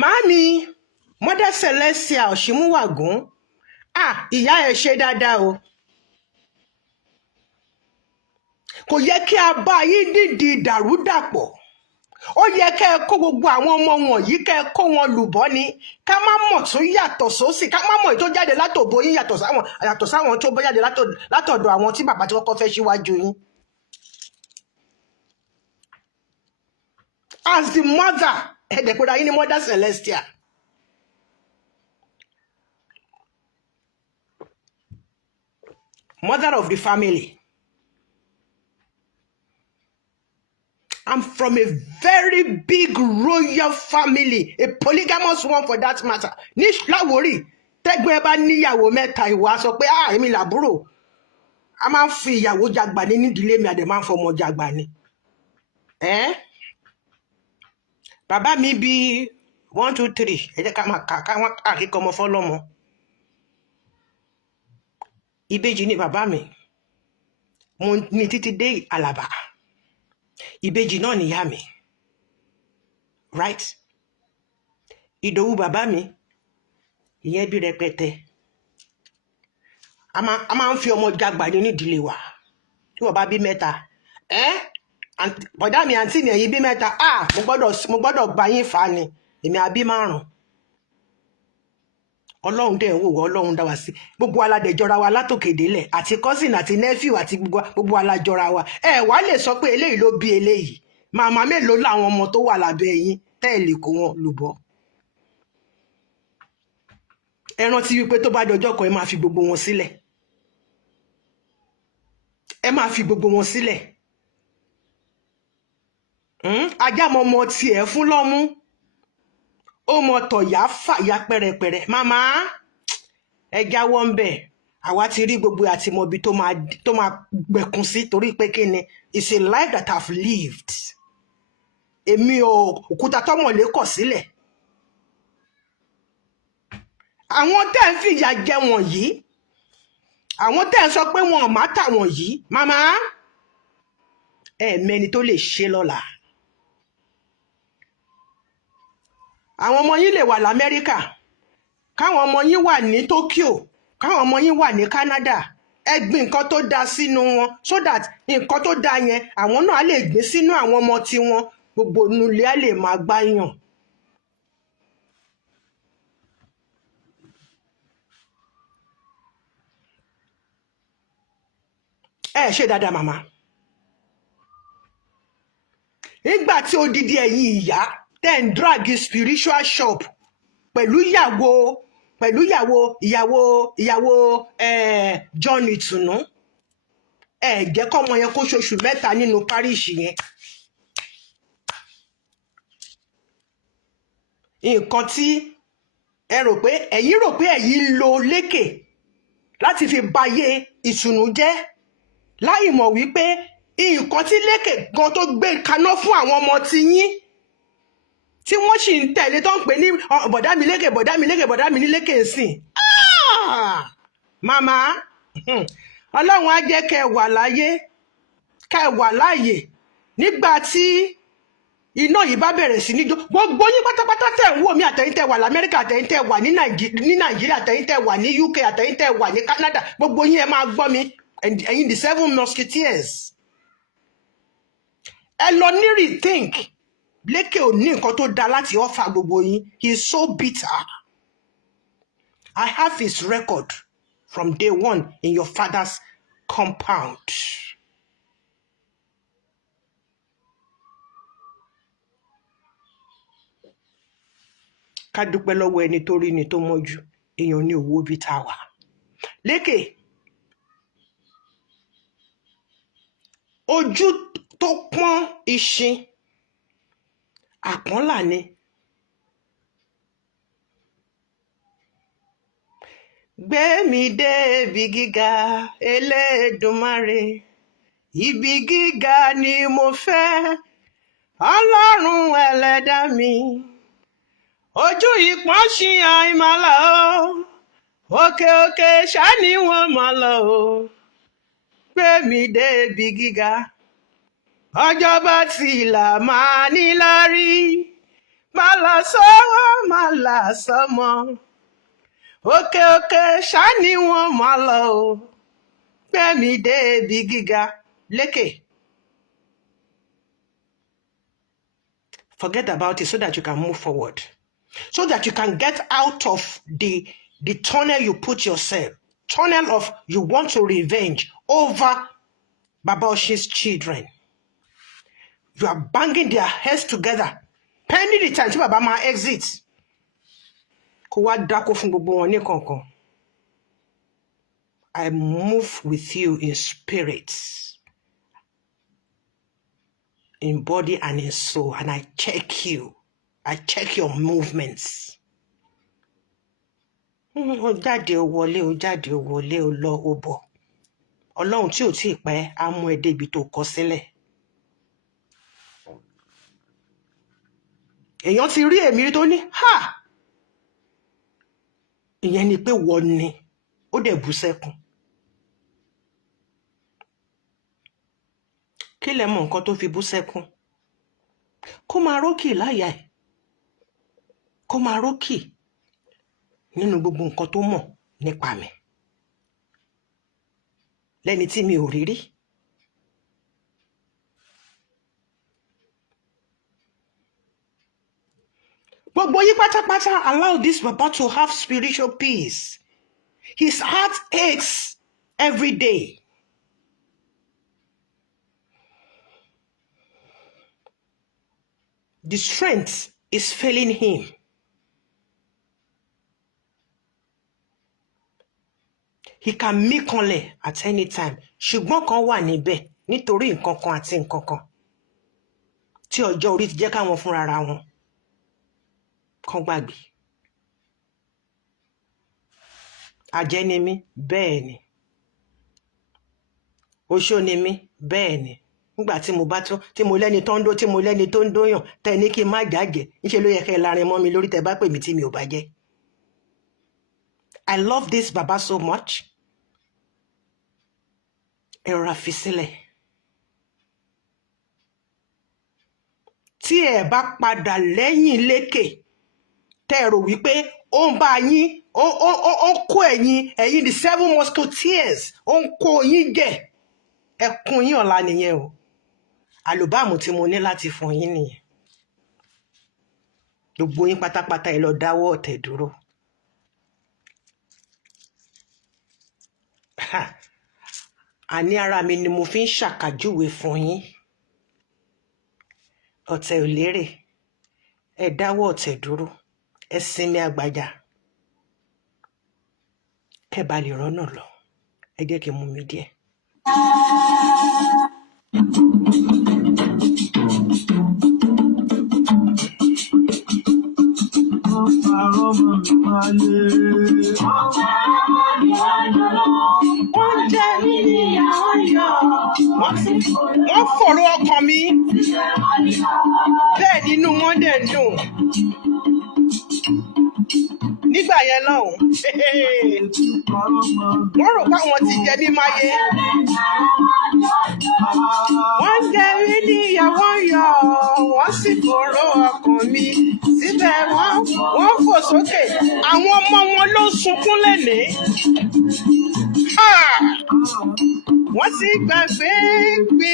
Màámi Mother Celestia Òṣìmúwàgún ìyá ẹ ṣe dáadáa o. kò yẹ kí a bá yín dídì dàrúdàpọ̀. ó yẹ kẹ́ ẹ kó gbogbo àwọn ọmọ wọ̀nyí kẹ́ ẹ kó wọn lùbọ́ ni. ká má mọ̀ tó yàtọ̀ sósì ká má mọ̀ tó jáde látòbó yín yàtọ̀ sáwọn tó bọ́ jáde látọ̀dọ̀ àwọn tí bàbá tí kọ́kọ́ fẹ́ síwájú yín. as the mother ẹ̀dẹ̀pẹ̀rẹ̀ ayé ni Mother Celestia. Mother of the family. I'm from a very big royal family, a polygamous one for that matter. Ní Láwórì, tẹ́gbọ́n ẹ bá níyàwó mẹ́ta ìwà sọ pé èmi làbúrò. A máa ń fi ìyàwó jàgbà ní nídìílé mi, a dẹ̀ máa ń fọmọ jàgbà ni. Bàbá mi bí 1 2 3 ẹ jẹ́ ká máa kà káwọn àkíkọ́ ọmọ fọ́lọ́mọ. Ìbejì ni bàbá mi. Mo ní títí dé Alàgbàra. Ìbejì náà nìyá mi. Right? Ìdòwú bàbá mi. Ìyẹn bí rẹpẹtẹ. A máa ń fi ọmọ jàgbà ní nídìílé wa. Tí wọ́n bá bí mẹ́ta. Bọ̀dá mi àǹtí ni ẹ̀yin bí mẹ́ta. Mo gbọ́dọ̀ gba yín fà ni. Èmi àbí 5. Ọlọ́run dẹ̀ ń wò wá, Ọlọ́run dá wa sí. Gbogbo aládẹjọra wa látòkè délẹ̀ àti cousin àti nephew àti gbogbo alájọra wa. Ẹ wá lè sọ pé eléyìí ló bí eléyìí. Màmá mélòó làwọn ọmọ tó wà lábẹ́ yín tẹ́ ẹ lè kó wọn lùbọ́. Ẹ rántí wípé tó bá dọjọ́ kan ẹ máa fi gbogbo wọn sílẹ̀. Ẹ máa fi gbogbo wọn sílẹ̀. Ajá mọmọ tiẹ̀ fún lọ́mú. ó mọ tọ̀yà fàyà pẹ̀rẹ̀pẹ̀rẹ̀ màmá ẹ jáwọ́ ń bẹ̀ àwa ti rí gbogbo àtìmọ̀bí tó máa gbẹ̀kún sí torí pé kí ni it's a life that I've lived èmi ò òkúta tọ́mọ̀lé kọ̀ sílẹ̀ àwọn tẹ́ ń fìyà jẹ wọ̀nyí àwọn tẹ́ ń sọ pé wọn ò má tà wọ̀nyí màmá mẹ́ni tó lè ṣe lọ́la àwọn ọmọ yín lè wà l'Amẹ́ríkà káwọn ọmọ yín wà ní Tokyo káwọn ọmọ yín wà ní Canada ẹ gbin nǹkan tó dáa sínú wọn so that nǹkan tó dáa yẹn àwọn náà lè gbé sínú àwọn ọmọ tiwọn gbogbo nulẹ̀ á lè máa gbáyàn. ẹ ṣe dáadáa màmá nígbà tí odidi ẹ̀yin ìyá tẹ́ ń drag spiritual shop pẹ̀lú ìyàwó John Ìtùnú ẹ jẹ́ kọ́mọ yẹn kó ṣoṣù mẹ́ta nínú parish yẹn nǹkan tí ẹ rò pé ẹ̀yin lo lékè láti fi bayé Ìtùnú jẹ́ láì mọ̀ wípé nǹkan tí lékè gan tó gbé kaná fún àwọn ọmọ ti yín tí wọ́n sì ń tẹ̀lé tó ń pè ní bọ̀dá mi lékè bọ̀dá mi lékè bọ̀dá mi ní lékè sìn màmá ọlọ́run á jẹ́ kẹ́ wà láyé kẹ́ wà láàyè nígbà tí iná yìí bá bẹ̀rẹ̀ sí ní jó gbogbo yín pátápátá tẹ̀ ń wò mí àtẹ̀yin tẹ̀ wà l'Amẹ́ríkà àtẹ̀yin tẹ̀ wà ní Nàìjíríà àtẹ̀yin tẹ̀ wà ní UK àtẹ̀yin tẹ̀ wà ní Canada gbogbo yín ẹ máa gbọ́ mi ẹ̀yin the 7 musketeers ẹ lọ ní rethink lékè ò ní nǹkan tó dáa láti ọ́fà gbogbo yín he is so bitter I have his record from day one in your father's compound. ká dúpẹ́ lọ́wọ́ ẹni tó rí ni tó mọ́jú èèyàn ní owó bí tá a wà lékè ojú tó pọ́n ìṣin àpọ́nlà ni gbé mi dé ibi gíga Elédùmarè ibi gíga ni mo fẹ́ Ọlọ́run ẹlẹ́dàá mi ojú ìpọ́n ṣì àìmọ́lá o òkè òkè ṣáà ni wọ́n mọ̀ lọ o gbé mi dé ibi gíga ọjọ́ bá ti là máa ní lárí máa là sọ́wọ́ máa là sọ́mọ òkè òkè ṣáà ni wọ́n mọ̀ lọ o gbé mi dé ibi gíga lékè. Forget about it so that you can move forward. So that you can get out of the tunnel you put yourself. Tunnel of you want to revenge over Baba Oshin's children. You are banging their heads together. Pending the time tí Baba máa exit. Kó wá dákó fún gbogbo wọn ní kankan. I move with you in spirit, in body and in soul, and I check you. I check your movements. Ó jáde ó wọlé ó jáde ó wọlé ó lọ ó bọ̀. Ọlọ́run tí ò tí ì pẹ́ á mú ẹ débi tó kọ sílẹ̀. Èèyàn ti rí èmi rí tó ní ha ìyẹn ni pé wọ́n ni ó dẹ̀ bú sẹ́kún. Kí lẹ mọ̀ nǹkan tó fi bú sẹ́kún? Kó máa rókì láyà ẹ̀. Kó máa rókì nínú gbogbo nǹkan tó mọ̀ nípa mi lẹ́ni tí mi ò rí rí. Gbogbo yín pátápátá allow this Baba to have spiritual peace. His heart aches every day. The strength is failing him. He can mí kanlẹ̀ at any time. Ṣùgbọ́n kan wà níbẹ̀ nítorí nǹkan kan àti nǹkan kan tí ọjọ́ orí ti jẹ́ káwọn fúnra ra wọn. kán gbàgbé. Àjẹ́ ni mí, bẹ́ẹ̀ ni. Oṣó ni mí, bẹ́ẹ̀ ni. Nígbà tí mo bá tún tí mo lẹ́ni tó ń dó tí mo lẹ́ni tó ń dóyàn tẹ́ ní kí n má jàjẹ́ níṣẹ́ ló yẹ kẹ́ ẹ lárin mọ́ mi lórí tẹ́ bá pè mí tí mi ò bá jẹ́. I love this baba so much. Ẹ rọra fi sílẹ̀. Tí ẹ bá padà lẹ́yìn lékè tẹ́ ẹ rò wípé ó ń bá yín ó ń kó ẹ̀yin the 7 musketeers ó ń kó yín jẹ ẹkún yín ọ̀la nìyẹn o. Àlùbáàmù tí mo ní láti fún yín nìyẹn. Gbogbo yín pátápátá ẹ lọ dáwọ́ ọ̀tẹ̀ dúró. Àní ara mi ni mo fi ń ṣàkàjúwe fún yín. Ọ̀tẹ̀ ò lérè. Ẹ dáwọ́ ọ̀tẹ̀ dúró. Ẹ sinmi àgbàjà. Kẹ́ bá lè rọ́nà lọ. Ẹ jẹ́ kí n mú mi díẹ̀. Wọ́n jẹ́ mi níyàwó yọ. Wọ́n fọ̀rọ̀ ọkàn mi. Bẹ́ẹ̀ nínú wọn dẹ̀ dùn. Nígbà yẹn lọ́hùn. Wọ́n rò káwọn ti jẹ mí máyé. Wọ́n jẹ́ mi níyàwó yọ. Wọ́n sì fọ̀rọ̀ ọkàn mi. Síbẹ̀ wọ́n fò sókè. Àwọn ọmọ wọn ló sunkún lẹ́nìí. Wọ́n ti gbàgbé pé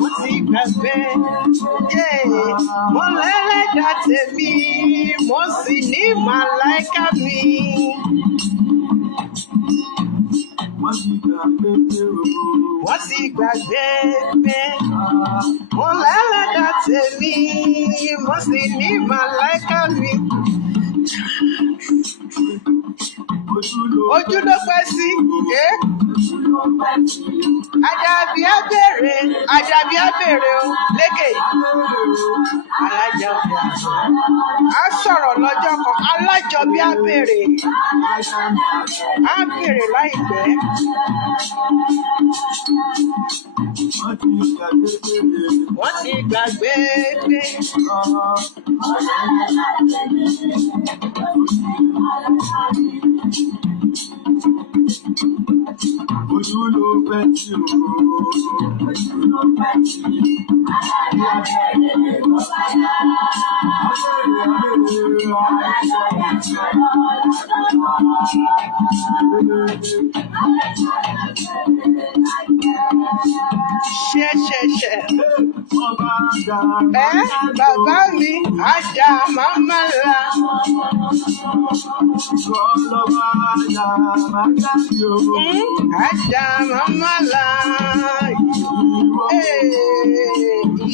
wọ́n ti gbàgbé. Mo lẹ́lẹ́dàá tèmi, mo sì ní màláíkà mi. Wọ́n ti gbàgbé pé mo lẹ́lẹ́dàá tèmi, mo sì ní màláíkà mi. Ojú ló pẹ́ sí. Àjàbí á bèrè o lékè. Alájà ọ̀bẹ á sọ̀rọ̀ lọ́jọ́ kan. Alájọbí á bèrè láìpẹ́. Wọ́n ti gbàgbé pé. Ojú ló pẹ́ tí o. Ojú ló pẹ́ tí o. Ṣẹ̀ṣẹ̀ṣẹ̀. Bàbá mi ajá màmá la. Ajá màmá la.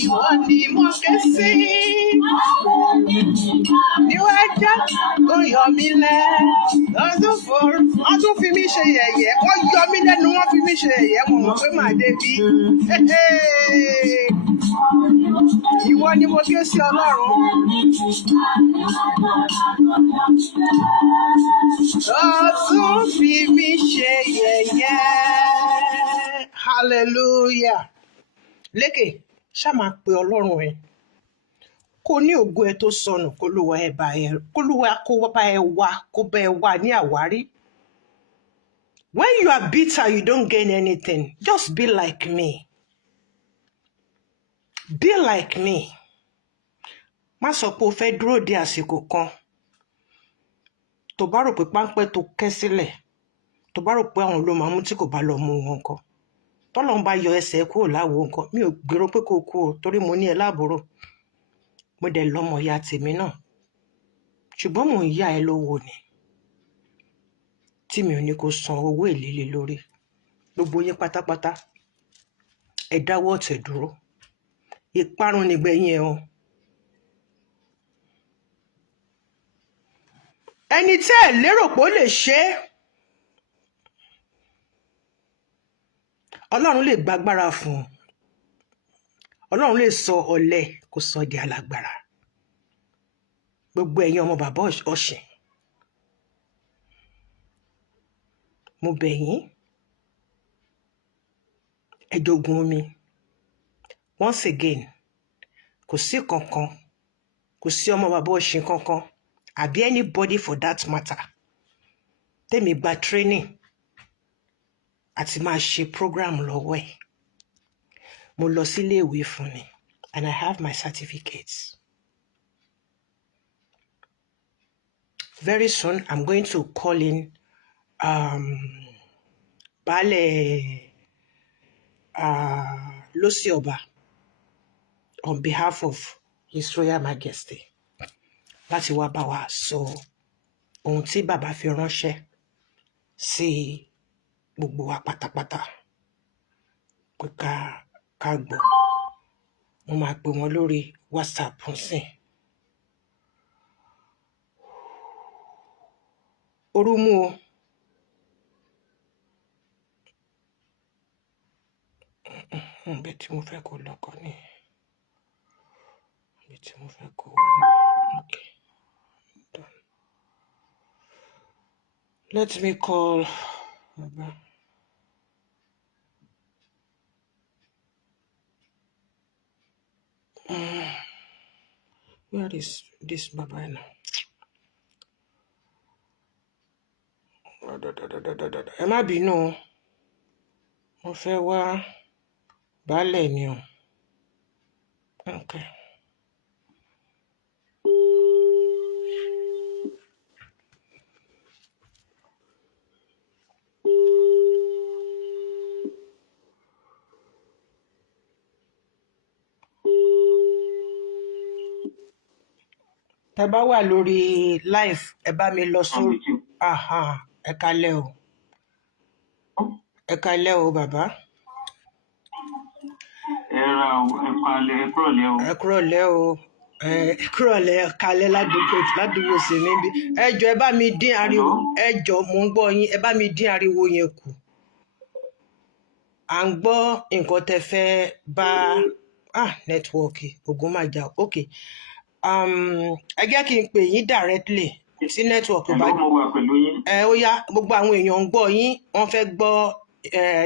Ìwọ ni mo ké sí. Níwájú tó yọ mí lẹ́. Wọ́n tún fi mí ṣe yẹ̀yẹ́. Wọ́n yọ mí lẹ́nu, wọ́n fi mí ṣe yẹ̀yẹ́. Mo mọ̀ pé màá débi. Ìwọ ni mo ké sí Ọlọ́run. Ó tún fi mí ṣe yẹ̀yẹ́. Hallelujah. Lékè, ṣá máa pe Ọlọ́run ẹ. Kó ní ògo ẹ tó sọnù, kólúwa kó bá ẹ wá ní àwárí. When you are bitter, you don't gain anything. Just be like me. Be like me. Má sọ pé o fẹ́ dúró de àsìkò kan. Tó bá rò pé páńpẹ́ tó kẹ́ sílẹ̀, tó bá rò pé àwọn ló máa mú tí kò bá lọ mú wọn kan. Tọ́lọ́run bá yọ ẹsẹ̀ kúrò láwo nǹkan, mi ò gbèrò pé kó kú o, torí mo ní ẹ láàbúrò. Mo dẹ̀ lọ́mọ ìyá tèmi náà. Ṣùgbọ́n mò ń yá ẹ lówó ni. Tí mi ò ní kó san owó èlé lórí. Gbogbo yín pátápátá. Ẹ dáwọ́ ọ̀tẹ̀ dúró. Ìparun nígbẹ̀yìn ẹ o. Ẹni tí ẹ lérò pé ó lè ṣe é. Ọlọ́run lè gbàgbára fún un. Ọlọ́run lè sọ ọ̀lẹ kó sọ di alágbára. gbogbo ẹ̀yin ọmọ bàbá Ọ̀ṣìn, mo bẹ̀ yín, ẹ jogun omi. Once again, kò sí kankan, kò sí ọmọ bàbá Ọ̀ṣìn kankan àbí anybody for that matter tèmi gba training àti máa ṣe program lọ́wọ́ ẹ̀. Mo lọ sílé ìwé fún ni and I have my certificates. Very soon I'm going to call in Baálẹ̀ Lósì-Ọba on behalf of His Royal Majesty láti wá bá wa sọ ohun tí bàbá fi ránṣẹ́ sí gbogbo wa pátápátá pé ká gbọ́. Mo máa pè wọ́n lórí WhatsApp nsìn. Orú mú o. Ibi tí mo fẹ́ kó lọ́kọ̀ ni. Ibi tí mo fẹ́ kó wà ní. Okay. Done. Let me call Baba. Where is this Baba now? Ẹ má bínú o. Mo fẹ́ wá baálẹ̀ ni o. Okay. Tẹ́ bá wà lórí live, ẹ bá mi lọ sórí. Ẹ kálẹ́ o. Ẹ kálẹ́ o bàbá. Ẹ ra o, ẹ kálẹ́, ẹ kúrọ̀lẹ́ o. Ẹ kúrọ̀lẹ́ o. Ẹ kúrọ̀lẹ́, ẹ kálẹ́ ládùúgbò sí níbí. Ẹ jọ̀ọ́ ẹ bá mi dín ariwo. Ẹ jọ̀ọ́ mò ń gbọ́ yín, ẹ bá mi dín ariwo yẹn kù. À ń gbọ́ nǹkan tẹ́ fẹ́ bá nẹ́tíwọ́ọ̀kì ogun máa jà. Okay. Ẹ jẹ́ kí n pè yín directly sí nẹ́tíwọ́ọ̀kì bá. Ó yá, gbogbo àwọn èèyàn ń gbọ́ yín, wọ́n fẹ́ gbọ́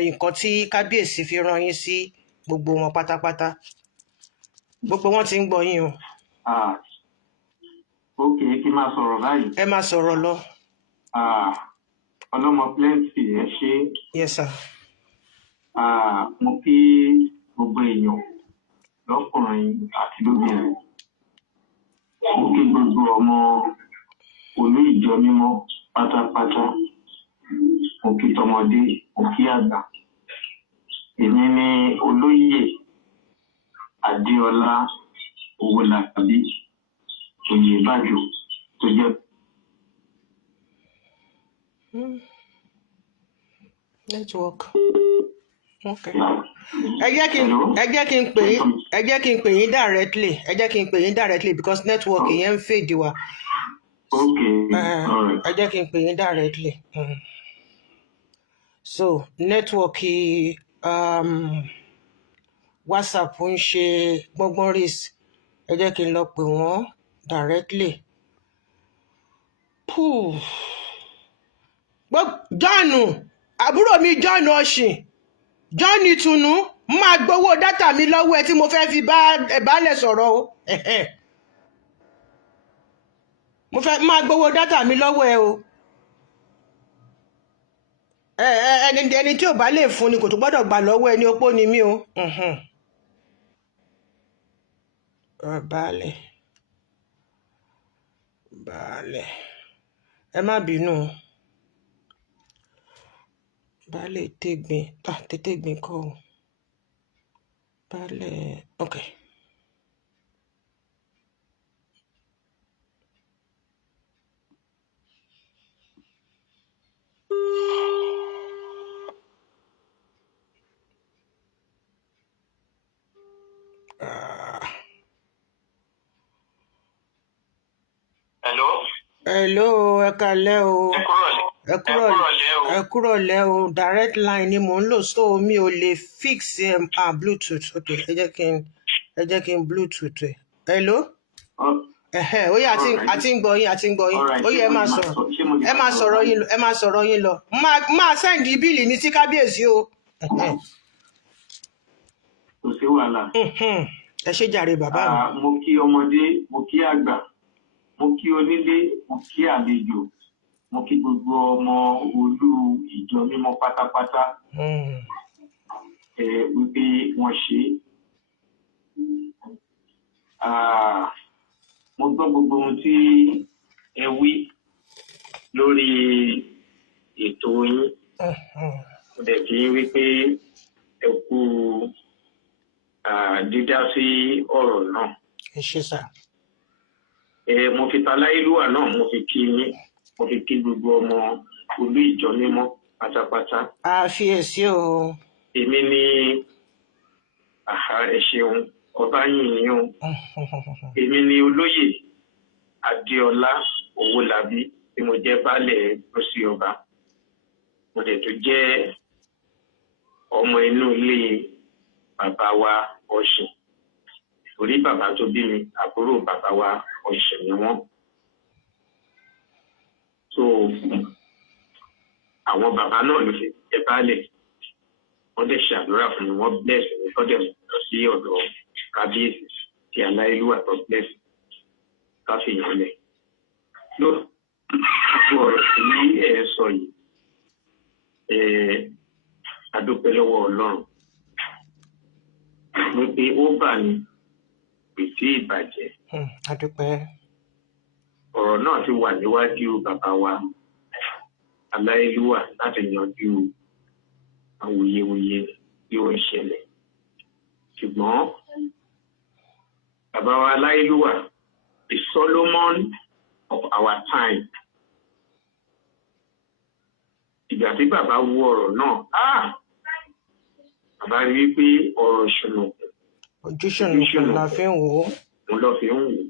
nǹkan tí kábíyèsí fi rán yín sí gbogbo wọn pátápátá. Gbogbo wọn ti ń gbọ́ yín o. Ok, kí n máa sọ̀rọ̀ báyìí. Ẹ máa sọ̀rọ̀ lọ. Ọlọ́mọ plenty ẹ ṣé. Yes sir. Mo kí gbogbo èèyàn lọ́kùnrin àti lóbìnrin. Mo kí gbogbo ọmọ olú ìjọ mímọ́ pátápátá. Mo kí tọmọdé, mo kí àgbà. Èmi ni olóyè Adéọlá Owólabí Oyèbájò tó jẹ́. Network. Okay. Ẹ jẹ́ kí n pè yín directly. Ẹ jẹ́ kí n pè yín directly because network yẹn ń fade wa. Okay. Alright. Ẹ jẹ́ kí n pè yín directly. So network WhatsApp ń ṣe gbọ́ngbọ́n race. Ẹ jẹ́ kí n lọ pè wọ́n directly. John, àbúrò mi John Ọ̀ṣìn, John Ìtùnú, máa gbowó dátà mi lọ́wọ́ ẹ tí mo fẹ́ fi baálẹ̀ sọ̀rọ̀ o. Mo fẹ́ máa gbowó dátà mi lọ́wọ́ ẹ o. Ẹni tí ò bá lè fún ni kò tó gbọ́dọ̀ gbà lọ́wọ́ ẹni opó ni mí o. Baálẹ̀ ẹ má bínú. Baálẹ̀ tètègbìn kọ́ o. Baálẹ̀ okay. Hello, ẹ kálẹ́ o. Ẹ kúrọ̀lẹ́ o. Direct line ni mò ń lò so mi ò lè fix Bluetooth. Okay, ẹ jẹ́ kí n Bluetooth ẹ. Hello. ó yá àti ń gbọ́ yín ó yá ẹ máa sọ̀rọ̀ yín lọ máa sẹ́ǹdì bíìlì mi sí kábíyèsí o. kò sí wàhálà. ẹ ṣé jàre bàbá mi. mo kí ọmọdé mo kí àgbà mo kí onílé mo kí àlejò mo kí gbogbo ọmọ olú ìjọ mímọ́ pátápátá wípé wọ́n ṣe mo gbọ́ gbogbo ohun tí ẹ wí lórí ètò yín mo dẹ̀ kí wípé ẹ kú dídá sí ọ̀rọ̀ náà. ẹ ṣé sà. mo fi taláìlúwà náà mo fi kí yín mo fi kí gbogbo ọmọ olú ìjọ mímọ́ pátápátá. àfiyèsí o. èmi ni ẹ ṣeun ọba yìnyín o. èmi ni olóyè adéọlá owólabí tí mo jẹ́ baálẹ̀ lọ́sí ọba mo dẹ̀ tó jẹ́ ọmọ inú ilé bàbá wa ọ̀ṣìn orí bàbá tó bí mi àbúrò bàbá wa ọ̀ṣìn ni wọ́n. so àwọn bàbá náà ló fi jẹ́ baálẹ̀ wọ́n dẹ̀ ṣàdúrà fún mi wọ́n bless mi wọ́n dẹ̀ lọ sí ọ̀dọ̀ kábíyèsí tí aláìlúwà tó bless káfíyàn lẹ̀. ló ọ̀rọ̀ tí ẹ sọ yìí adúpẹ́ lọ́wọ́ ọlọ́run wípé ó bà ní pèsè ìbàjẹ́. adúpẹ́. ọ̀rọ̀ náà ti wà níwájú bàbá wa aláìlúwà láti yanjú awuyewuye tí ó ń ṣẹlẹ̀. ṣùgbọ́n bàbá wa aláìlúwà the Solomon of our time. ìgbà tí bàbá wo ọ̀rọ̀ náà bàbá rí i pé ọ̀rọ̀ ṣùnùkùn. ojú ṣùnùkùn la fi ń wò ó. mo lọ fi ń wò ó.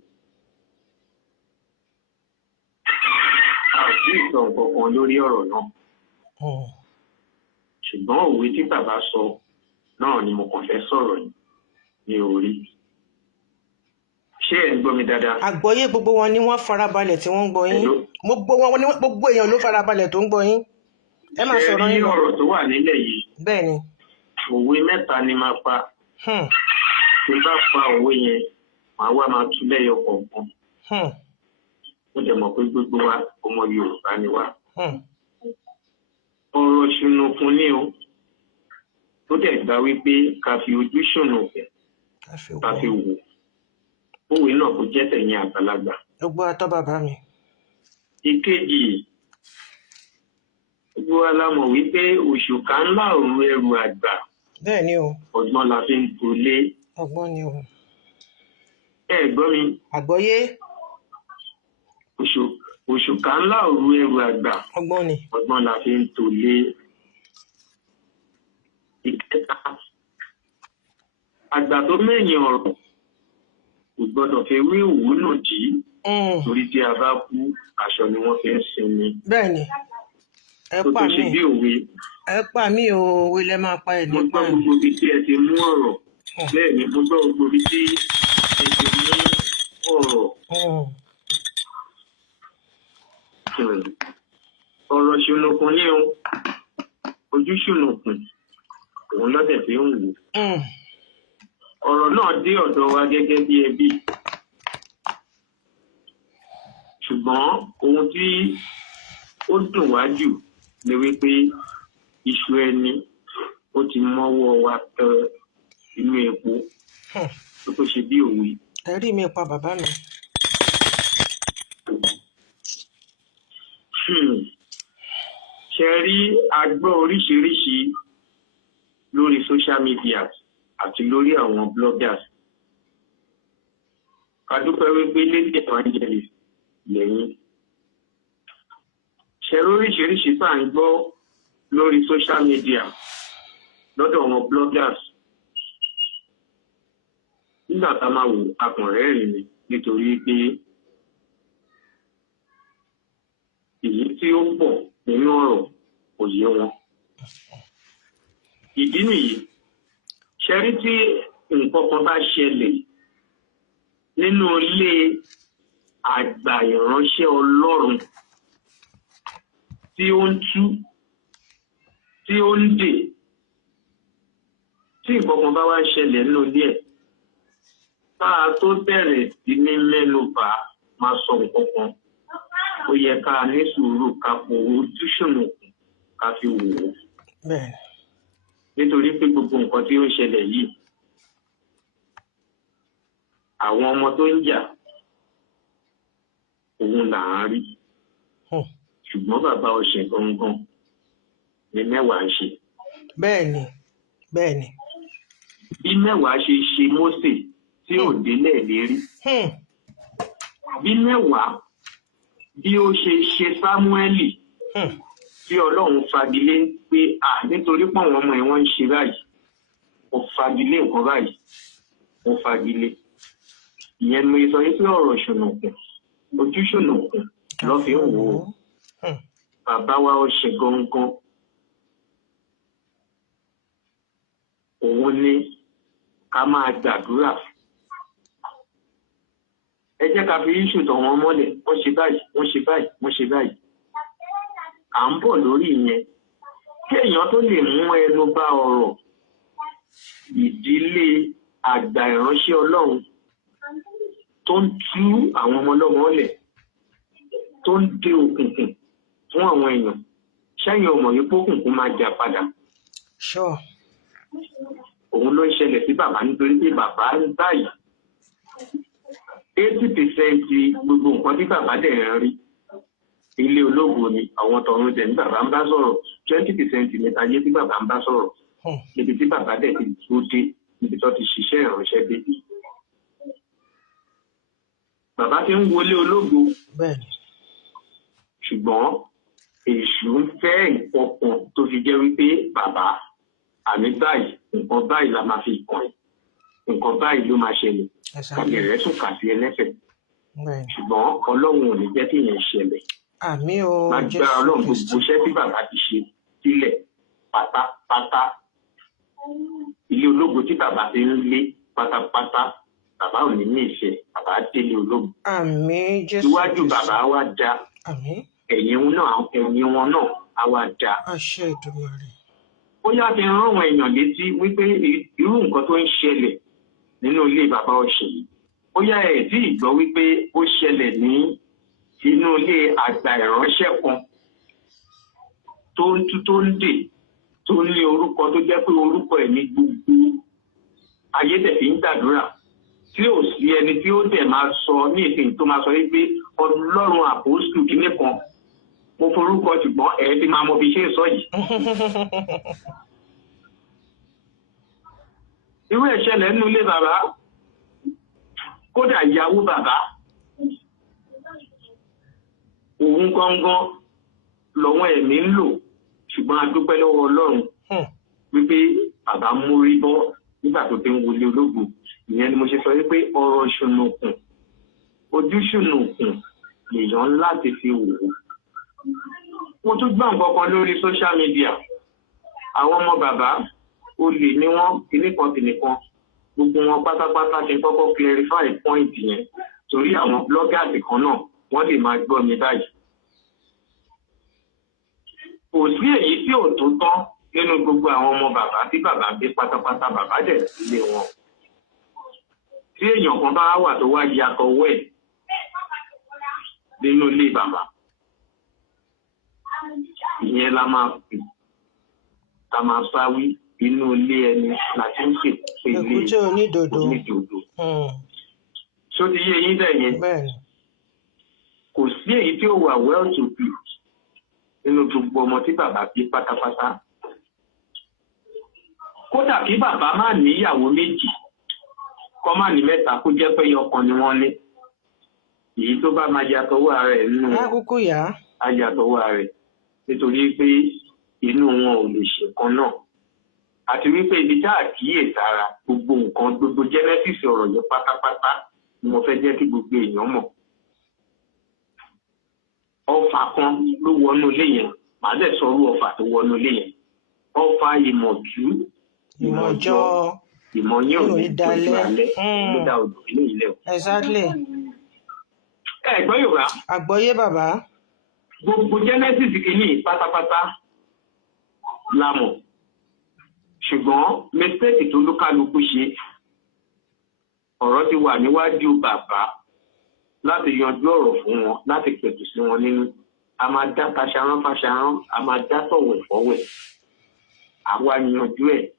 a ò tí ì sọ nǹkan kan lórí ọ̀rọ̀ náà. ṣùgbọ́n òwe tí bàbá sọ náà ni mo kàn fẹ́ sọ̀rọ̀ yìí ní orí. ṣé ẹ̀ ń gbọ́ mi dáadáa? àgbọ́yé gbogbo wọn ni wọ́n farabalẹ̀ tí wọ́n ń gbọ́ yín. gbogbo èèyàn ló farabalẹ̀ tó ń gbọ́ yín. ẹ máa sọ̀rọ̀ yín lọ. ṣé rí ọ̀rọ̀ tó wà nílẹ̀ yìí? bẹ́ẹ̀ ni. òwe mẹ́ta ni máa pa. tí bá pa òwe yẹn màá wá máa tú lẹ́yọ kọ̀ọ̀kan. mo jẹ́ mọ̀ pé gbogbo wa ọmọ Yorùbá ni wá. ọ̀rọ̀ ṣùnùkùn ni o tó dẹ̀ gbà wípé ká fi ojú ṣùnùkùn ká fi wò. òwe náà kò jẹ́ tẹ̀yìn àgbàlagbà. gbogbo atọ́ bàbá mi. ìkejì gbogbo wa la mọ̀ wípé òṣùká ńlá òru ẹrù àgbà. bẹ́ẹ̀ ni o. ọgbọ́n la fi ń tolé. ọgbọ́n ni o. ẹ gbọ́ mi. àgbọ́yé. òṣùká ńlá òru ẹrù àgbà. ọgbọ́n ni. ọgbọ́n la fi ń tolé. ìkẹta àgbà tó mẹ́yìn ọ̀rọ̀ kò gbọ́dọ̀ fi wí òwúlò jí. torí tí a bá kú aṣọ ni wọ́n fi ń sinmi. bẹ́ẹ̀ ni. ẹ pa mí ẹ pa mí o òwe lẹ máa pa ẹ nípa. mo gbọ́ gbogbo ibi tí ẹ ti mú ọ̀rọ̀ bẹ́ẹ̀ ni mo gbọ́ gbogbo ibi tí ẹ ti mú ọ̀rọ̀. ọ̀rọ̀ ṣùnùkùn ní o ojú ṣùnùkùn òun lọ́dẹ̀ fi ń wò. ọ̀rọ̀ náà dé ọ̀dọ̀ wa gẹ́gẹ́ bí ẹbí. ṣùgbọ́n ohun tí ó dùn wá jù ni wípé iṣu ẹni ó ti mọ́wọ́ wa tẹ inú epo tó kó ṣe bí òwe. ẹ rí mi pa bàbá mi. ṣe rí agbọ́ oríṣiríṣi lórí social media àti lórí àwọn bloggers. a dúpẹ́ wípé lady evangelist lẹ́yìn. ṣe oríṣiríṣi tá à ń gbọ́ lórí social media lọ́dọ̀ àwọn bloggers. nígbà tá a máa wò akànrẹ́rìn ni nítorí pé èyí tí ó pọ̀ nínú ọ̀rọ̀ kò yé wọn. ìdí nìyí ṣe rí tí nǹkan kan bá ṣẹlẹ̀ nínú ilé àgbà ìránṣẹ́ Ọlọ́run tí ó ń tú, tí ó ń dè, tí nǹkan kan bá wá ṣẹlẹ̀ nínú ilé ẹ̀, bá a tó bẹ̀rẹ̀ sí ní mẹ́nu bà máa sọ nǹkan kan, ó yẹ ká ní sùúrù ká po ojúṣùnùkùn ká fi wò ó. Nítorí pé gbogbo nǹkan tí ó ń ṣẹlẹ̀ yìí, àwọn ọmọ tó ń jà òun là ń rí, ṣùgbọ́n bàbá ọ̀sẹ̀ gangan ni mẹ́wàá ń ṣe. Bẹ́ẹ̀ni. Bí mẹ́wàá ṣe ṣe Mósè tí ò délẹ̀ lérí, bí mẹ́wàá bí ó ṣe ṣe Sámúẹ́lì tí Ọlọ́run fagilé pé nítorí pọ̀ wọn ọmọ ẹ̀ wọ́n ń ṣe báyìí, ó fagilé nǹkan báyìí, ó fagilé. Ìyẹn mo sọ pé ọ̀rọ̀ ṣùnùkùn, ojú ṣùnùkùn lọ́ fi ń wò ó. Bàbá wa ọ̀sẹ̀ gangan òun ni ká máa gbàdúrà. Ẹ jẹ́ ká fi iṣu tọ̀ wọ́n mọ́lẹ̀, wọ́n ṣe báyìí, wọ́n ṣe báyìí, wọ́n ṣe báyìí. À ń bọ̀ lórí ìyẹn. Kí èèyàn tó lè mú ẹnu bá ọ̀rọ̀ ìdílé àgbà ìránṣẹ́ Ọlọ́run tó ń tú àwọn ọmọ ọlọ́mọ lẹ̀, tó ń dé òkùnkùn fún àwọn èèyàn, ṣẹ́yìn ọmọ yìí pókùnkùn máa jà padà. Òun ló ń ṣẹlẹ̀ sí bàbá nítorí pé bàbá ń báyìí 80% gbogbo nǹkan tí bàbá dẹ̀ ń rí ilé ológun ni, àwọn tọ̀run dẹ̀ ní bàbá ń bá sọ̀rọ̀, 20% ní ayé tí bàbá ń bá sọ̀rọ̀, níbi tí bàbá dẹ̀ ti tó dé, níbi tó ti ṣiṣẹ́ ìránṣẹ́ dé. Bàbá ti ń wọlé ológo, ṣùgbọ́n èṣù ń fẹ́ nǹkan kan tó fi jẹ́ wípé bàbá àmì báyìí, nǹkan báyìí la máa fi kàn ẹ́, nǹkan báyìí ló máa ṣẹlẹ̀, kàmì rẹ̀ tún kà sí ẹlẹ́fẹ̀. Ṣùgbọ́n Ọlọ́run ò ní jẹ́ kí ìyẹn ṣẹlẹ̀. Lágbára Ọlọ́run gbogbo iṣẹ́ tí bàbá ti ṣe sílẹ̀ pátápátá, ilé ológo tí bàbá fi ń lé pátápátá, bàbá ò ní ní ìṣe, bàbá délé ológo. Iwájú bàbá wa dá, ẹ̀yìn wọn náà á wá dá. Ó yá fi rán àwọn èèyàn létí wípé irú nǹkan tó ń ṣẹlẹ̀ nínú ilé bàbá ọ̀sẹ̀ yìí, ó yá ẹ̀ tí ìgbọ́ wípé ó ṣẹlẹ̀ ní inú ilé àgbà ìránṣẹ́ kan tó ń tú, tó ń dè, tó ní orúkọ tó jẹ́ pé orúkọ ẹ̀ ní gbogbo ayé dẹ̀ fi ń gbàdúrà, tí ò sí ẹni tí ó dẹ̀ máa sọ ní ìsìn tó máa sọ wípé Ọlọ́run àpòstù kìíní kan mo forúkọ, ṣùgbọ́n ẹ̀ ti máa mọ bí ṣe ń sọ yìí. Irú ìṣẹ̀lẹ̀ nínú ilé bàbá, kódà ìyàwó bàbá, òun gangan lọ́wọ́ ẹ̀mí ń lò, ṣùgbọ́n a dúpẹ́ lọ́wọ́ Ọlọ́run wípé bàbá mórí bọ́ nígbà tó ti ń wọlé ológo. Ìyẹn ni mo ṣe sọ wípé ọ̀rọ̀ ṣùnùkùn, ojú ṣùnùkùn lèèyàn láti fi wò ó. Mo tún gbọ́ nǹkan kan lórí social media, àwọn ọmọ bàbá olè ni wọ́n, kìnnìkan, gbogbo wọn pátápátá ti kọ́kọ́ clarify point yẹn, torí àwọn bloggers kan náà wọ́n lè máa gbọ́ mi báyìí. Kò sí èyí tí ò tó tán nínú gbogbo àwọn ọmọ bàbá tí bàbá gbé pátápátá, bàbá dẹ̀ sílé wọn. Tí èèyàn kan bá wà tó wá yàtọ̀ wẹ̀ nínú ilé bàbá, ìyẹn la máa pè, ta máa sáwí inú ilé ẹni láti ń pè ilé onídòdó. Ṣó ti yé yín bẹ́ẹ̀ yẹn? Kò sí èyí tí ó wà well to do nínú gbogbo ọmọ tí bàbá bí pátápátá. Kódà kí bàbá má níyàwó méjì, kọ́ má ní mẹ́ta, kó jẹ́ pé ọkàn ni wọ́n ní. Èyí tó bá máa yàtọ̀wọ́ ara ẹ̀ nínú ayàtọ̀wọ́ ara ẹ̀, nítorí pé inú wọn ò lè ṣe kan náà. Àti wípé ibi tá àkíyèsára gbogbo nǹkan, gbogbo genesis ọ̀rọ̀ yẹn pátápátá ni mo fẹ́ jẹ́ kí gbogbo èèyàn mọ̀. Ọfà kan ló wọnú ilé yẹn, màá dẹ̀ sọ orú ọfà tó wọnú ilé yẹn. Ọfà ìmọ̀jú, ìmọ̀jọ́, ìmọ̀yán ò ní dojú alẹ́ ló dá odò ilé ilẹ̀ o. gbọ́ Yorùbá. àgbọ́yé bàbá. Gbogbo Genesis kìíní pátápátá la mọ̀. Ṣùgbọ́n mistake tó lúkálukú ṣe, ọ̀rọ̀ ti wà níwájú bàbá láti yanjú ọ̀rọ̀ fún wọn, láti pẹ̀tù sí wọn nínú. A máa dá taṣarán fáṣarán, a máa dá tọ̀wẹ̀ fọ́wẹ̀. Àwa yanjú ẹ̀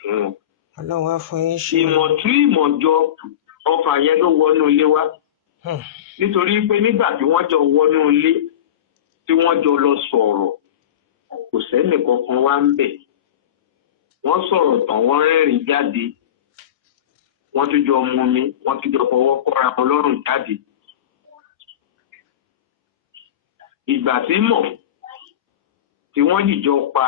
fún wọn. Ọlọ́run á fún yín ṣe. Ìmọ̀ tú ìmọ̀ jọ, ọfà yẹn ló wọnú ilé wa. Nítorí pé nígbà tí wọ́n jọ wọnú ilé, tí wọ́n jọ lọ sọ̀rọ̀, kò sẹ́nì kankan wá ń bẹ̀. Wọ́n sọ̀rọ̀ tán, wọ́n rẹ́rìn jáde. Wọ́n tún jọ mu mi, wọ́n tún jọ fọwọ́ kọ́ra wọn lọ́rùn jáde. Ìgbà tí mọ̀ tí wọ́n dìjọ pa,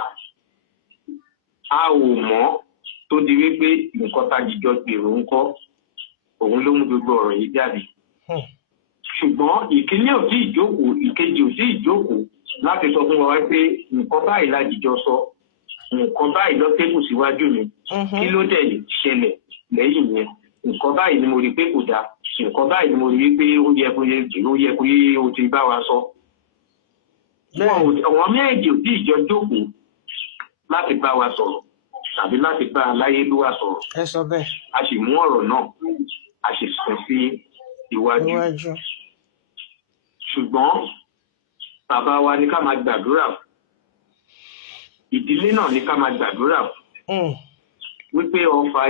a ò mọ̀ tó di wípé nǹkan tá jìjọ gbèrò ń kọ́, òun ló mú gbogbo ọ̀rọ̀ yìí jáde. Ṣùgbọ́n ìkíní ò tí ìjókòó, ìkejì ò tí ìjókòó láti sọ fún wa pé nǹkan báyìí la jìjọ sọ, nǹkan báyìí lọ tébù síwájú mi, kí ló dẹ̀ ṣẹlẹ̀ lẹ́yìn yẹn, nǹkan báyìí ni mo rí pé kò dáa, nǹkan báyìí ni mo rí pé ó yẹ kó o ti bá wa sọ. Àwọn méjì ò tí ìjọ jókòó láti bá wa sọ̀rọ̀ tàbí láti bá aláyélúwà sọ̀rọ̀. Ẹ sọ bẹ́ẹ̀. A sì mú ọ̀rọ̀ náà, a sì sún sí iwájú. Ṣùgbọ́n bàbá wa ní ká máa gbàdúrà, ìdílé náà ní ká máa gbàdúrà wípé ọfà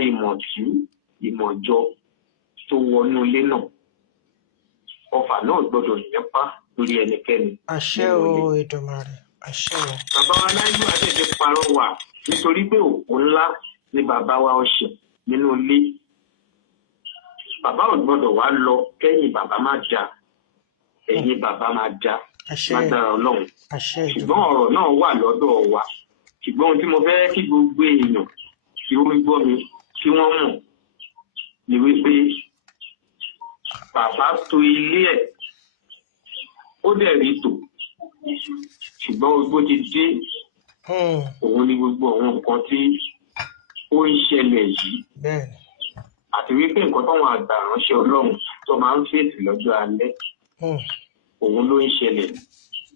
ìmọ̀jọ tó wọnú ilé náà, ọfà náà gbọ́dọ̀ nípa lórí ẹnikẹ́ni. Àṣẹ o Èdùmàrè, àṣẹ o. Bàbá wa láyé àtẹ̀tẹ̀ parọ́ wà nítorí pé òkú ńlá ni bàbá wa ọ̀sìn nínú ilé. Bàbá ò gbọ́dọ̀ wá lọ kẹ́yìn bàbá má jà, ẹ̀yìn bàbá má jà lágbára Ọlọ́run. Ṣùgbọ́n ọ̀rọ̀ náà wà lọ́dọ̀ wa. Ṣùgbọ́n ohun tí mo fẹ́ kí gbogbo èèyàn tí ó ń gbọ́ mi kí wọ́n mọ̀ ni wípé bàbá tò ilé ẹ̀, ó dẹ̀ rí tò. Ṣùgbọ́n ogbó ti dé, òun ni gbogbo àwọn nǹkan tí ó ń ṣẹlẹ̀ yìí. Àti wípé nǹkan táwọn àgbà ránṣẹ́ Ọlọ́run tó máa ń fèsì lọ́jọ́ alẹ́, òun ló ń ṣẹlẹ̀.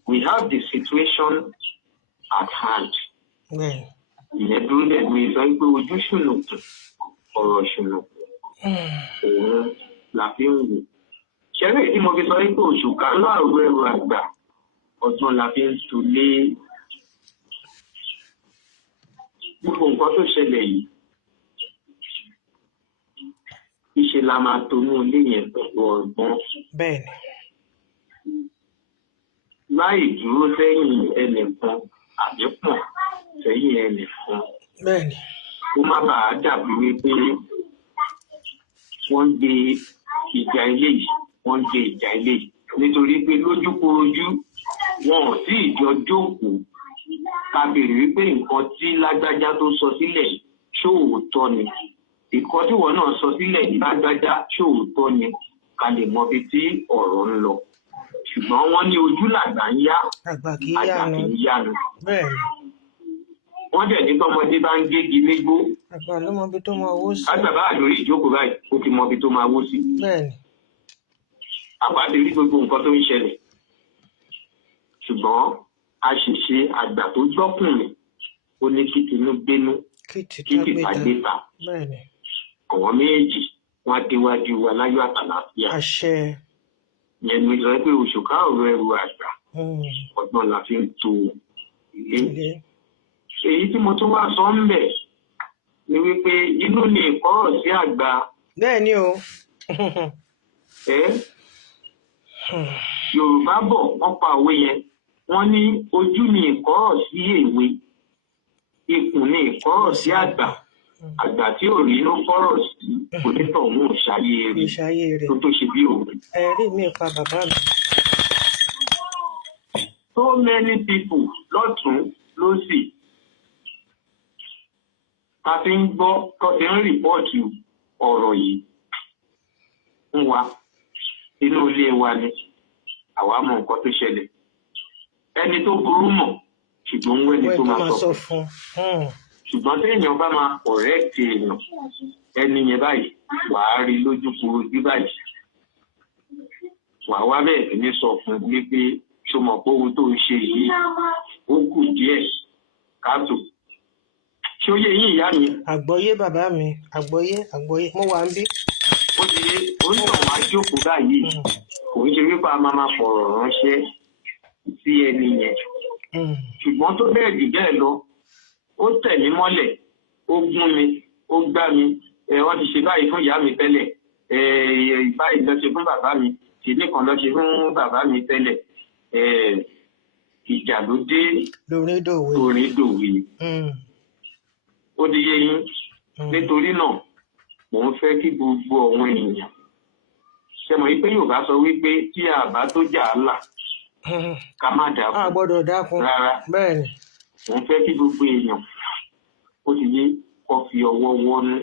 We have the situation at hand. Ìyẹn dúró lẹ́nu ìsọ pé ojú ṣùnùkùn, ọ̀rọ̀ ṣùnùkùn, òun la fi ń wò. Ṣẹ́rẹ́ tí mo fi sọ pé oṣù kan láàrú ẹrù àgbà, ọdún la fi ń tulé. Gbogbo nǹkan tó ṣẹlẹ̀ yìí, ìṣe la máa tonú ilé yẹn pẹ̀lú ọgbọ́n. Bẹ́ẹ̀ni. Láì dúró sẹ́yìn ẹnìkan àbí pọ̀ sẹ́yìn ẹnìkan. Bẹ́ẹ̀ni. Ó má bàa dàbí wípé wọ́n ń gbé ìjà ilé yìí, wọ́n ń gbé ìjà ilé yìí. Nítorí pé lójúkorojú wọn ò sí ìjọ jókòó ká béèrè wípé nǹkan tí lágbájá tó sọ sílẹ̀ ṣóòótọ́ ni. Ìkan tí wọn náà sọ sílẹ̀ lágbájá ṣóòótọ́ ni, ká lè mọ ibi tí ọ̀rọ̀ ń lọ. Ṣùgbọ́n wọ́n ní ojú làgbà ń yá, àgbà kì í yánu. Wọ́n dẹ̀ ní tọ́mọdé bá ń gégi nígbó, àgbà ló mọ ibi tó máa wó sí. Àgbà lórí ìjókòó báyìí, ó ti mọ ibi tó máa wó sí. Àgbà ti rí gbogbo nǹkan tó ń ṣẹlẹ̀. Ṣùgbọ́n àṣìṣe àgbà tó gbọ́kùnrin, ó ní kí tinú gbénú, kí tìta gbéta. Àwọn méjì wọ́n á déwájú wa láyọ̀ àtàlàáfíà. Àṣẹ. Ìyẹn ni sọ pé oṣù káàrọ̀ ẹrù àgbà, ọgbọ́n la fi ń to ilé. Èyí tí mo tún wá sọ ń bẹ̀ ni wípé inú ni ìkọ́rọ̀ sí àgbà. Bẹ́ẹ̀ni o. Yorùbá bọ̀ wọ́n pa òwe yẹn, wọ́n ní ojú ni ìkọ́rọ̀ sí èwe, ikùn ni ìkọ́rọ̀ sí àgbà. Àgbà tí ò rí ló kọ́rọ̀ sí onítọ̀hún ṣayé rẹ̀ tó ṣe bí òun. Ẹ̀rí mi pa bàbá mi. So many people lọ́tún lósì ta fi ń gbọ́ tó ti ń rìpọ́ọ̀tù ọ̀rọ̀ yìí ń wa inú ilé wa ni àwa mọ nǹkan tó ṣẹlẹ̀. Ẹni tó burú mọ̀ ṣùgbọ́n ń wẹ́ni tó máa sọ fún. Ṣùgbọ́n téèyàn bá máa kọ̀rẹ́ẹ̀tì èèyàn, ẹni yẹn báyìí wàá rí lójú korojú báyìí. wàá wá bẹ́ẹ̀ sí ní sọ fún wípé ṣó mọ̀ pé ohun tó ń ṣe yìí ó kù díẹ̀ káàtó. Ṣé ó yé yín ìyá mi? Àgbọ́yé bàbá mi, àgbọ́yé mo wà ń bí. Ó ti yé oníṣòwò máa jókòó báyìí kò ń ṣe wípé a máa fọ̀rọ̀ ránṣẹ́ sí ẹni yẹn. Ṣùgbọ́n tó bẹ́ẹ̀ jù bẹ́ẹ̀ lọ ó tẹ̀ mí mọ́lẹ̀ ó gún mi ó gbá mi wọ́n ti ṣe báyìí fún ìyá mi tẹ́lẹ̀ báyìí lọ ṣe fún bàbá mi tìlé kan lọ ṣe fún bàbá mi tẹ́lẹ̀ ìjà ló dé lórí dòwe. Ó di yé yín nítorí náà mò ń fẹ́ kí gbogbo àwọn ènìyàn ṣe mọ̀ wípé Yorùbá sọ wípé tí àbá tó jà á là ká má dákun. A gbọ́dọ̀ dákun rárá. Bẹ́ẹ̀ ni. Mò ń fẹ́ kí gbogbo èèyàn ó ti yé kó fi ọwọ́ wọnú.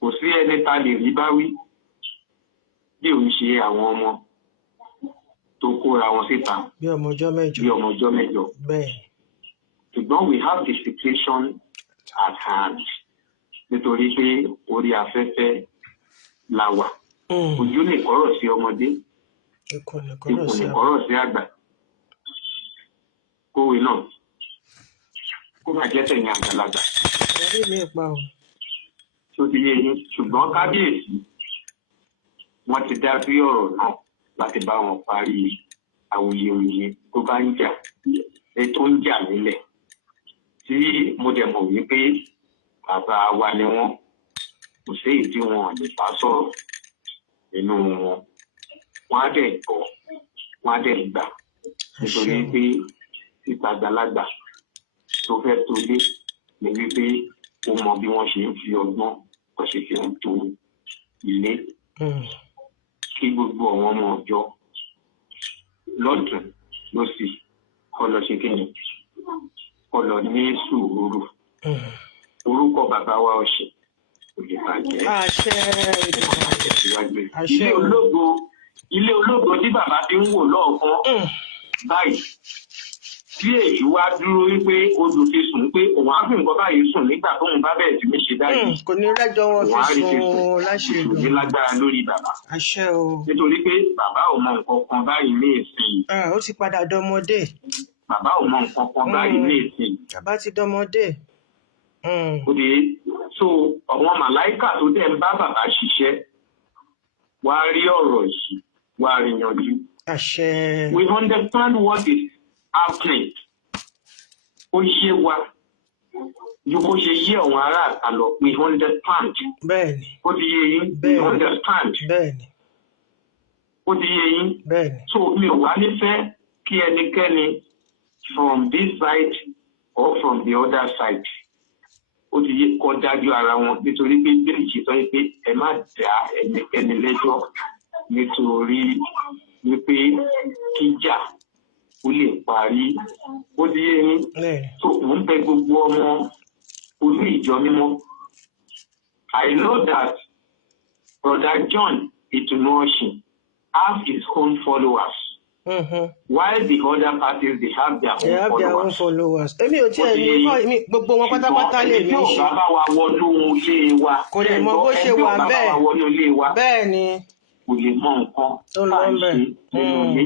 Kò sí ẹni tá lè rí bá wí bí òun ṣe àwọn ọmọ tó kóra wọn síta bí ọmọ ọjọ́ mẹ́jọ. Bẹ́ẹ̀. Ṣùgbọ́n we have the situation at hand nítorí pé orí afẹ́fẹ́ la wà. Ojú lè kọ́rọ̀ sí ọmọdé, ikùn lè kọ́rọ̀ sí àgbà. Kówé náà kó máa jẹ́ tẹ̀yìn àgbàlagbà. Orí mi pa o. Tó ti yé yín ṣùgbọ́n kábíyèsí wọ́n ti dá sí ọ̀rọ̀ náà láti bá wọn parí awuyewuye tó bá ń jà tó ń jà nílẹ̀ tí mo dẹ̀ mọ̀ wípé bàbá wa ni wọ́n kò sí èyí tí wọn lè bá sọ̀rọ̀ nínú wọn. Wọ́n á dẹ̀ gbọ́ wọ́n á dẹ̀ gbà nítorí pé ìtàgbàlagbà tó fẹ́ tó lé ni wípé ó mọ bí wọ́n ṣe ń fi ọgbọ́n kó ṣe fi ń tó ilé. Kí gbogbo àwọn ọmọ ọjọ́ lọ́dún lọ́sì kó lọ ṣe kíni kó lọ ní sùúrù. Orúkọ bàbá wa Ọ̀ṣìn kò lè bàjẹ́. Ilé ológo tí bàbá fi ń wò lọ́ọ̀kan báyìí tí èyí wá dúró wípé odò fi sùn pé òun á fi nǹkan báyìí sùn nígbà tóun bá bẹ̀rẹ̀ sí ní ṣe dáyìí. Kò ní rẹ́jọ́ wọn fi sùn láṣẹ ìlú. Ní lágbára lórí bàbá. Àṣẹ o. Nítorí pé bàbá ò mọ nǹkan kan báyìí ní ìsìn. Ó ti padà dọmọdé. Bàbá ò mọ nǹkan kan báyìí ní ìsìn. Bàbá ti dọmọdé. Ó di so àwọn màláìkà tó dẹ̀ ń bá bàbá ṣiṣẹ́ wá rí ọ̀rọ̀ yìí wá rí yanjú. Àṣẹ. We understand what is happening. Ó yé wa ju bó ṣe yé àwọn ará àta lọ. We understand. Bẹ́ẹ̀ni. Ó ti yé yín. We understand. Bẹ́ẹ̀ni. Ó ti yé yín. Bẹ́ẹ̀ni. So mi ò wá nífẹ̀ẹ́ kí ẹnikẹ́ni from this side or from the other side ó ti yé kọ́ dájú ara wọn nítorí pé bẹ́ẹ̀ ṣe sọ pé ẹ má dá ẹnikẹ́ni lẹ́jọ́ nítorí wípé kíjà ó lè parí. Ó ti yé yín. So mò ń bẹ gbogbo ọmọ olú ìjọ mímọ́. I know that Brother John Ìtùnúọ̀ṣìn have his own followers. While the other parties they have their own followers. Èmi ò tiẹ̀ ní gbogbo wọn pátápátá lè mí ṣe. Ẹni tí ò bá bá wa wọnú ilé wa. Kò lè mọ bó ṣe wà bẹ́ẹ̀. Bẹ́ẹ̀ ni. Kò lè mọ nǹkan tá à ń ṣe nínú ilé.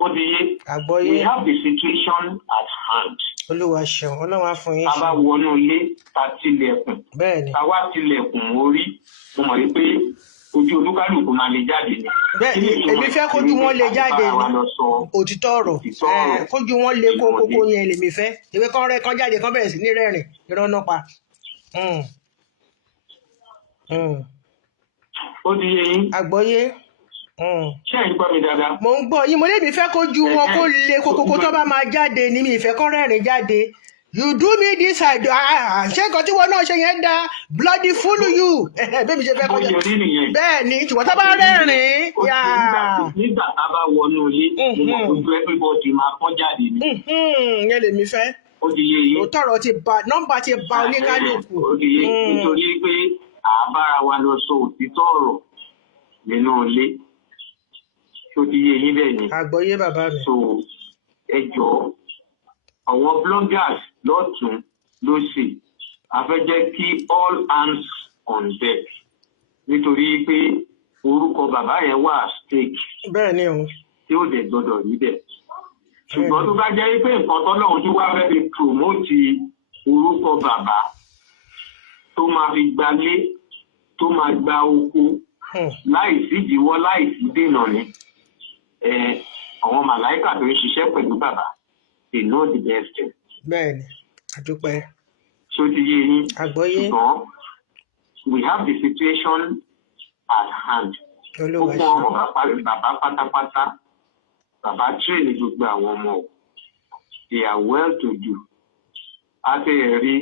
Ó di yé. Àgbọ́yé. We have the situation at hand. Olúwa ṣeun, Ọlọ́run á fún yín ṣe. A bá wọnú ilé ta tilẹ̀kùn. Bẹ́ẹ̀ni. Ta wá tilẹ̀kùn orí. Mo mọ̀ wípé ojú olúkálùkù máa lè jáde ni. Bẹ́ẹ̀ni, èmi fẹ́ kójú wọn lè jáde ni. Òtítọ́ ọ̀rọ̀. Kójú wọn lè kókó yẹn lèmi fẹ́. Ìwé kan rẹ kan jáde kan bẹ̀rẹ̀ sí ní rẹ́rìn irọ́ náà pa. Ó di yé yín. Àgbọ́yé. Ṣé ẹ̀ ń gbọ́ mi dáadáa? Mo ń gbọ́ yín, mo lè mi fẹ́ kójú wọn kó lè kókó tó bá máa jáde ni mi ìfẹ́ kọ́ rẹ́rìn jáde. You do me this I do ṣé nǹkan tí wọn náà ṣe yẹn dá bloody fool you bẹ́ẹ̀ mi ṣe fẹ́ kọjá bẹ́ẹ̀ ni ṣùgbọ́n tá bá rẹ́rìn. Nígbà tá a bá wọnú ilé mo mọ̀ ojú everybody máa pọ́n jáde ni. Yẹn lèmi fẹ́. Ó di yé yín. Òtọ́rọ̀ ti ba nọ́mbà ti ba oníkálùkù. Ó di yé nítorí pé àbára wa lọ sọ òtítọ́ ọ̀rọ̀ nínú ilé. Ó di yé yín bẹ́ẹ̀ ni. Àgbọ́yé bàbá mi. So ẹ jọ̀ọ́ àwọn bloggers lọ́tún lósì a fẹ́ jẹ́ kí all hands on deck nítorí pé orúkọ bàbá yẹn wà stake bẹ́ẹ̀ ni o. tí ó dẹ̀ gbọ́dọ̀ rí bẹ́ẹ̀. ṣùgbọ́n tó bá jẹ́ pé nǹkan tọ́lọ́run tí wàá fẹ́ fi promote orúkọ bàbá tó máa fi gbalé tó máa gba oko láì sí ìdíwọ́ láì sí dènà ni àwọn màláìkà tó ń ṣiṣẹ́ pẹ̀lú bàbá they know the best thing. bẹ́ẹ̀ni àdúpẹ́. ṣó ti yé yín. àgbọ́yé. ṣùgbọ́n we have the situation at hand. gbogbo ọmọ bàbá pátápátá bàbá train gbogbo àwọn ọmọ o they are well to do. a ti rí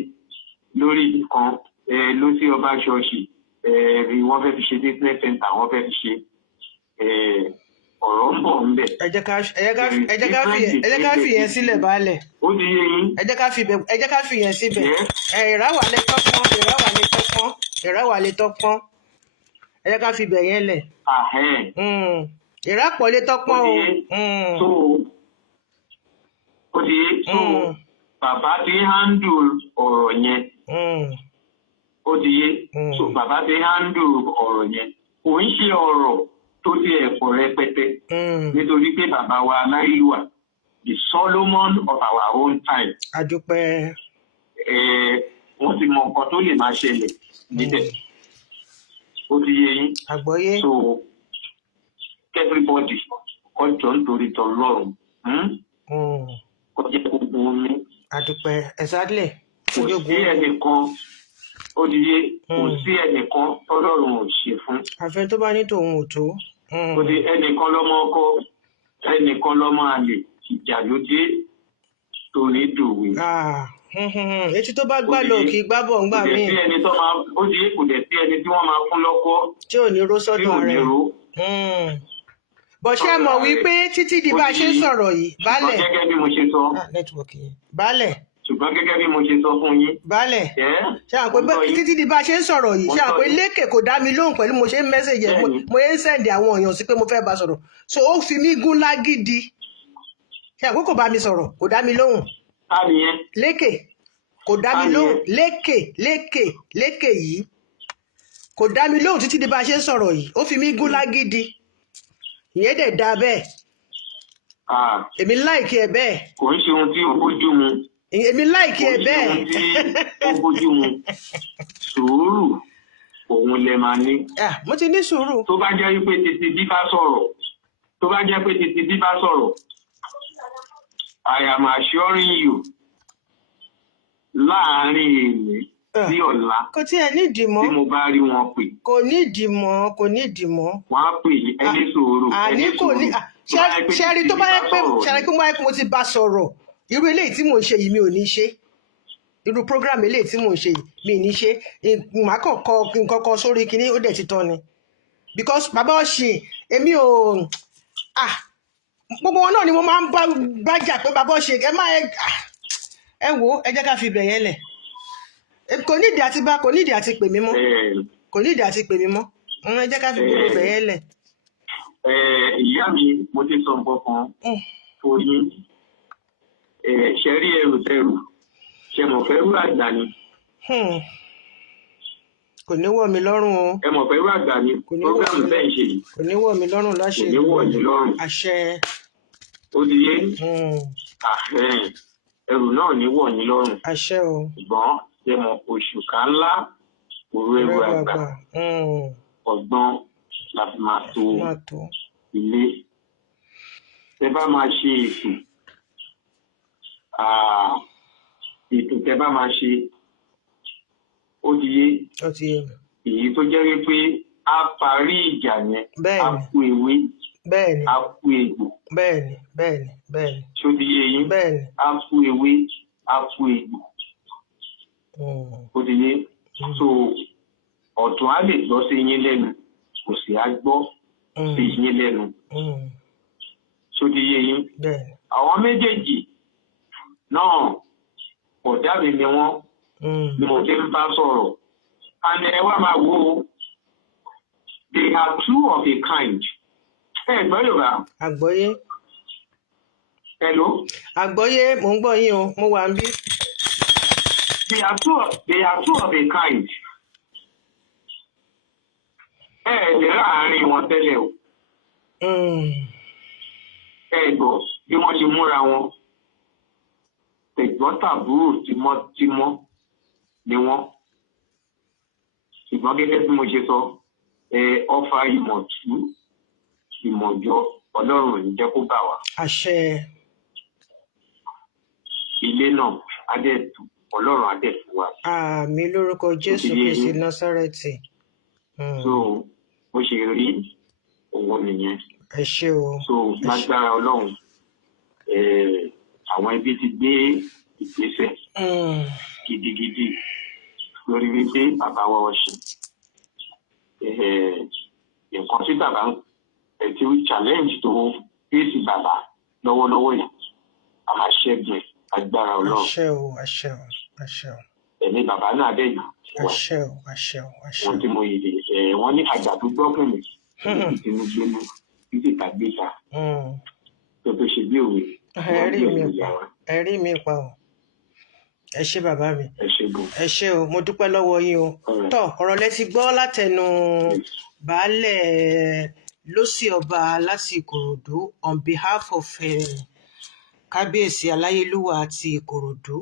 lórí kan ló sí ọba ṣọ́ọ̀ṣì wọ́n fẹ́ fi ṣe business center wọ́n fẹ́ fi ṣe ọ̀rọ̀ ń bọ̀ ńbẹ̀. ẹ jẹ́ ká fi yẹn sílẹ̀ baálẹ̀. ó ti yé yín. ẹ jẹ́ ká fi yẹn síbẹ̀. ìráwà lè tọ́pọ́n ẹ jẹ́ ká fi bẹ̀ yẹn lẹ̀. ìrápọ̀ lè tọ́pọ́n o. ó ti yé so bàbá ti handle ọ̀rọ̀ yẹn. ó ti yé so bàbá ti handle ọ̀rọ̀ yẹn kò ń ṣe ọ̀rọ̀ tó ti ẹ̀pọ̀ rẹpẹtẹ nítorí pé bàbá wa aláìlúwà the Solomon of our own time. adúpẹ́. wọ́n ti mọ nǹkan tó lè máa ṣẹlẹ̀ níbẹ̀. ó ti yé yín. àgbọ́yé. so everybody ọjọ́ nítorí tọ́lọ́run kọjá gbogbo omi. adúpẹ́ exactly. kò sí ẹnìkan ó di yé kò sí ẹnìkan tọ́lọ́run ò ṣe fún. àfẹn tó bá ní tòun ò tó. kò sí ẹnìkan lọ́mọ ọkọ ẹnìkan lọ́mọ àlè ìjà ló dé torí dòwe. etí tó bá gbà lọ kì í gbá bọ̀ ńgbà míì. ó di kò dẹ̀ sí ẹni tí wọ́n máa fún lọ́kọ́. tí ò ní ró sọ́dọ̀ rẹ̀. bọ̀ ṣé ẹ mọ̀ wípé títí di bá a ṣe ń sọ̀rọ̀ yìí baálẹ̀. ṣùgbọ́n gẹ́gẹ́ bí mo ṣe sọ. nẹ́tíwọ̀kì yẹn baálẹ̀. ṣùgbọ́n gẹ́gẹ́ bí mo ṣe sọ fún yín. baálẹ̀ ṣe à ń pé títí di bá a ṣe ń sọ̀rọ̀ yìí ṣe à ń pé lékè kò dá mi lóhùn pẹ̀lú mo ṣe ń mẹ́sẹ̀jì ẹ̀ mo yẹn ń sẹ̀ǹdì àwọn èèyàn sí pé mo fẹ́ bá sọ̀rọ̀ so ó fi mí gún lágídí ṣe à ń pé kò bá mi sọ̀rọ̀ kò dá mi lóhùn. lékè kò dá mi lóhùn lékè yìí kò dá mi lóhùn títí di bá a ṣe ń sọ̀rọ̀ yìí ó fi mí gún lágídí ìyẹn dẹ̀ da bẹ́ẹ̀ èmi láìkí ẹ bẹ́ẹ̀. kò ń ṣe ohun tí ó bójú mu. èmi láìkí ẹ bẹ́ẹ̀. kò ń ṣe ohun tí ó bójú mu sùúrù òun lè máa ní. mo ti ní sùúrù. tó bá jẹ́ pé títí bí bá sọ̀rọ̀ I am assuring you láàárín èmi sí ọ̀la kò tí ẹ nídìí mọ́ tí mo bá rí wọn pè. kò nídìí mọ́. wọ́n á pè ẹni sòrò ṣẹ́rí tó bá yẹ pé mo ti bá sọ̀rọ̀ irú eléyìí tí mò ń ṣe yìí mi ò ní ṣe irú program eléyìí tí mò ń ṣe yìí mi ò ní ṣe màá kàn kọ nǹkan kan sórí kinní ó dẹ̀ ti tán ni because bàbá ọ̀sìn èmi ò gbogbo wọn náà ni mo máa ń bá jà pé bàbá ọ̀sìn ẹ wo ẹ jẹ́ ká fi bẹ̀ yẹn lẹ̀ kò nídìí àti pè mí mọ́ ẹ jẹ́ ká fi gbogbo bẹ̀ yẹn lẹ̀. ìyá mi mo ti sọ nǹkan kan fún yín ṣe rí ẹrù tẹrù ṣe mọ̀ fẹ́ rú àgbà ni. kò ní wọ̀ mí lọ́rùn o. ẹ mọ̀ fẹ́ rú àgbà ni program bẹ́ẹ̀ ṣe yìí. kò ní wọ̀ mí lọ́rùn láṣẹ. kò ní wọ̀ mí lọ́rùn. àṣẹ. ó di yé ẹrù náà ní wọ̀ yín lọ́rùn. àṣẹ o. ṣùgbọ́n ṣe mọ̀ oṣù kan ńlá òru ẹrù àgbà ọgbọ́n la fi máa tó ilé. tẹ bá máa ṣe ètò tẹ bá máa ṣe ó ti yé èyí tó jẹ́ wípé a parí ìjà yẹn a kú ewé a kú egbò ṣó ti yé yín a kú ewé a kú egbò ó ti yé so ọ̀tún á lè gbọ́ sí yín lẹ́nu kò sì á gbọ́ sí yín lẹ́nu ṣó ti yé yín àwọn méjèèjì náà ọ̀dà mi ni wọ́n ni mo ti ń bá sọ̀rọ̀ and ẹ wá máa wo they are two of a kind. ẹ gbọ́ Yorùbá. àgbọ́yé. hello. àgbọ́yé mò ń gbọ́ yín o mo wà ń bí. they are two of a kind. ní láàárín wọn tẹ́lẹ̀ o. Gbọ́ bí wọ́n ṣe múra wọn tẹ̀gbọ́n-tàbúrò tímọ́tímọ́ ni wọ́n. Ṣùgbọ́n gẹ́gẹ́ bí mo ṣe sọ ọfà ìmọ̀tú ìmọ̀jọ Ọlọ́run ò ní jẹ́ kó bà wá. Àṣẹ. Ilé náà á dẹ̀ tù Ọlọ́run á dẹ̀ fún wa. Àmín lórúkọ Jésù Kristi Násárẹ́tì. So bó ṣe rí òun nìyẹn. Ẹ ṣé o. So lágbára Ọlọ́run àwọn ẹbí ti gbé ìgbésẹ̀ gidigidi lórí wípé bàbá wa ọ̀sìn nǹkan tí bàbá ti challenge tó fèsì bàbá lọ́wọ́lọ́wọ́ yìí a máa ṣẹ́gun agbára Ọlọ́run. Àṣẹ o, àṣẹ o, àṣẹ o. Ẹ̀mí bàbá náà dẹ̀ yàn. Àṣẹ o, àṣẹ o, àṣẹ o. Wọ́n tí mo yìí wọ́n ní àgbà tó gbọ́kànlé ìtinú gbénú títí tàgbéta tó ṣe bí òwe. Ẹ̀rí mi pa o. Ẹ ṣé bàbá mi. Ẹ ṣé o, mo dúpẹ́ lọ́wọ́ yín o. Tọ́ ọ̀rọ̀ lẹ ti gbọ́ látẹnu baálẹ̀ lọ́sí ọba láti Ìkòròdú on behalf of kábíyèsí aláyélúwà àti Ìkòròdú.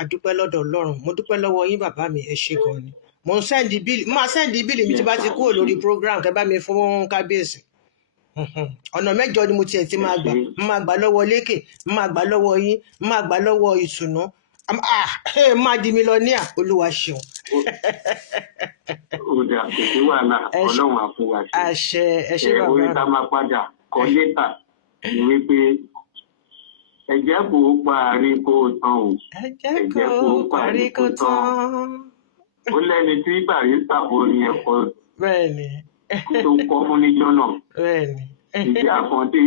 A dúpẹ́ lọ́dọ̀ Ọlọ́run. Mo dúpẹ́ lọ́wọ́ yín bàbá mi, ẹ ṣé gan ni. Mo ń sẹ́ndì bíìlì, máa sẹ́ndì bíìlì mi tí bá ti kúrò lórí program kẹ́ bá mi fún kábíyèsí. Ọ̀nà mẹ́jọ ni mo tiẹ̀ ti máa gbà. Mo máa gbà lọ́wọ́ Lékè, mo máa gbà lọ́wọ́ yín, mo máa gbà lọ́wọ́ Ìtùnú. Máa di mílíọ̀nìà, Olúwa ṣeun. Òde àkókò wà náà, Ọlọ́run á fún wa ṣe. Àṣẹ, ẹ ṣé bàbá. Orí ta máa padà kọ lẹ́tà ni wípé ẹ̀jẹ̀ kò parí kó tán o. Ẹ̀jẹ̀ kò parí kó tán. Ó lẹ́ni tí Barrister borí ẹ̀kọ́. Bẹ́ẹ̀ni. Tó kọ́ fún níjọ́ náà. Bẹ́ẹ̀ni. Ìdí àkàndé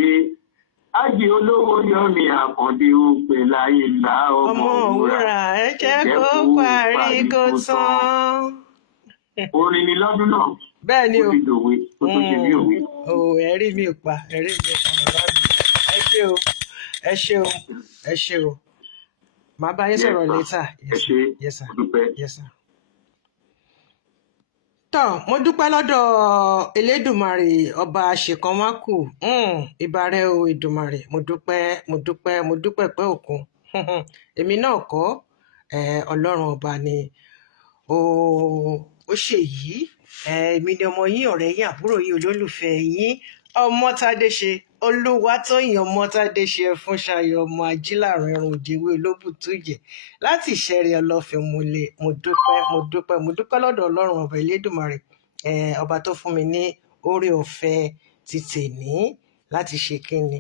ájì olówó yọmi àkàndé òpè láyé ńlá ọmọ òwúrà. Ẹ̀jẹ̀ kò parí kó tán. Orin ni lọ́dún náà. Bẹ́ẹ̀ni o. Ó ti dòwe tó tó ṣe bí òwe. Ẹ̀rí mi pa bàbá mi. Ẹ ṣé o, ẹ ṣé o, ẹ ṣé o. Màá bá yín sọ̀rọ̀ later. Ẹ ṣé, mo dúpẹ́. Yes sir. Tọ́ mo dúpẹ́ lọ́dọ̀ Elédùmarè ọba àṣekánmákù. Ìbàrẹ̀ o Èdùmarè, mo dúpẹ́ pẹ́ òkun. Èmi náà kọ́ Ọlọ́run ọba ni ó ṣe yìí. Èmi ni ọmọ yín, ọ̀rẹ́ yín, àbúrò yín, olólùfẹ́ yín, Ọmọ́tádéṣe Olúwatóyìn Ọmọ́tádéṣe Ẹfúnṣayọ̀ ọmọ ajílàrún ẹrùn òjèwé olóbùtújẹ láti Ìṣẹ̀rẹ̀ Ọlọ́fin múlẹ̀. Mo dúpẹ́ lọ́dọ̀ Ọlọ́run ọba Elédùmarè, ọba tó fún mi ní oore ọ̀fẹ́ ti tèní láti ṣe kíni,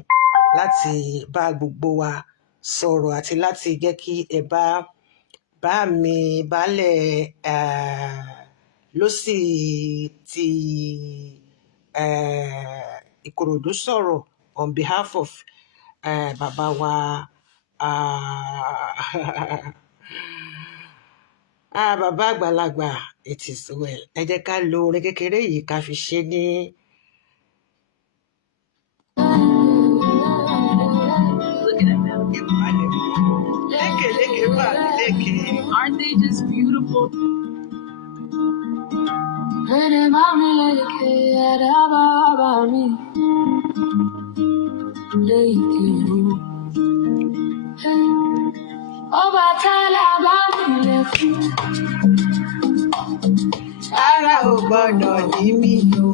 láti bá gbogbo wa sọ̀rọ̀ àti láti jẹ́ kí ẹ bá mi baálẹ̀ lọ́sì ti Ìkòròdú sọ̀rọ̀ on behalf of bàbá wa bàbá àgbàlagbà. It is well. Ẹ jẹ́ ká lo orin kékeré yìí ká fi ṣe ní. Lékè bá mi lékè. Aren't they just beautiful? Ara ò gbọ́dọ̀ ní mí o.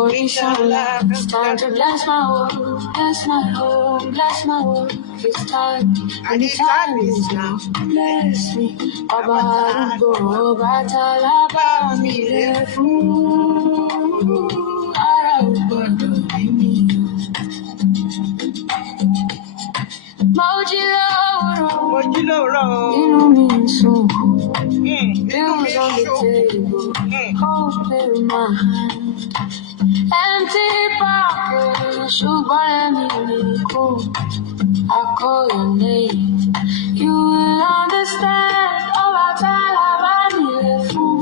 Òrìṣà ńlá, stand to bless my world, bless my home, bless my world. It's time, and the time is now. Bless me, Ọba àdúgbò, ọba tálábà mi lè fún. Ara ò gbọ́dọ̀ ní mí o. Mo jí lówùúrọ̀, inú mi ń sunkún. Bills on the table, hope in my hand. Empty pocket, ṣùgbọ́n ẹ̀mí mi kún. I call your name, you will understand. Ọba tálábà mi lè fún.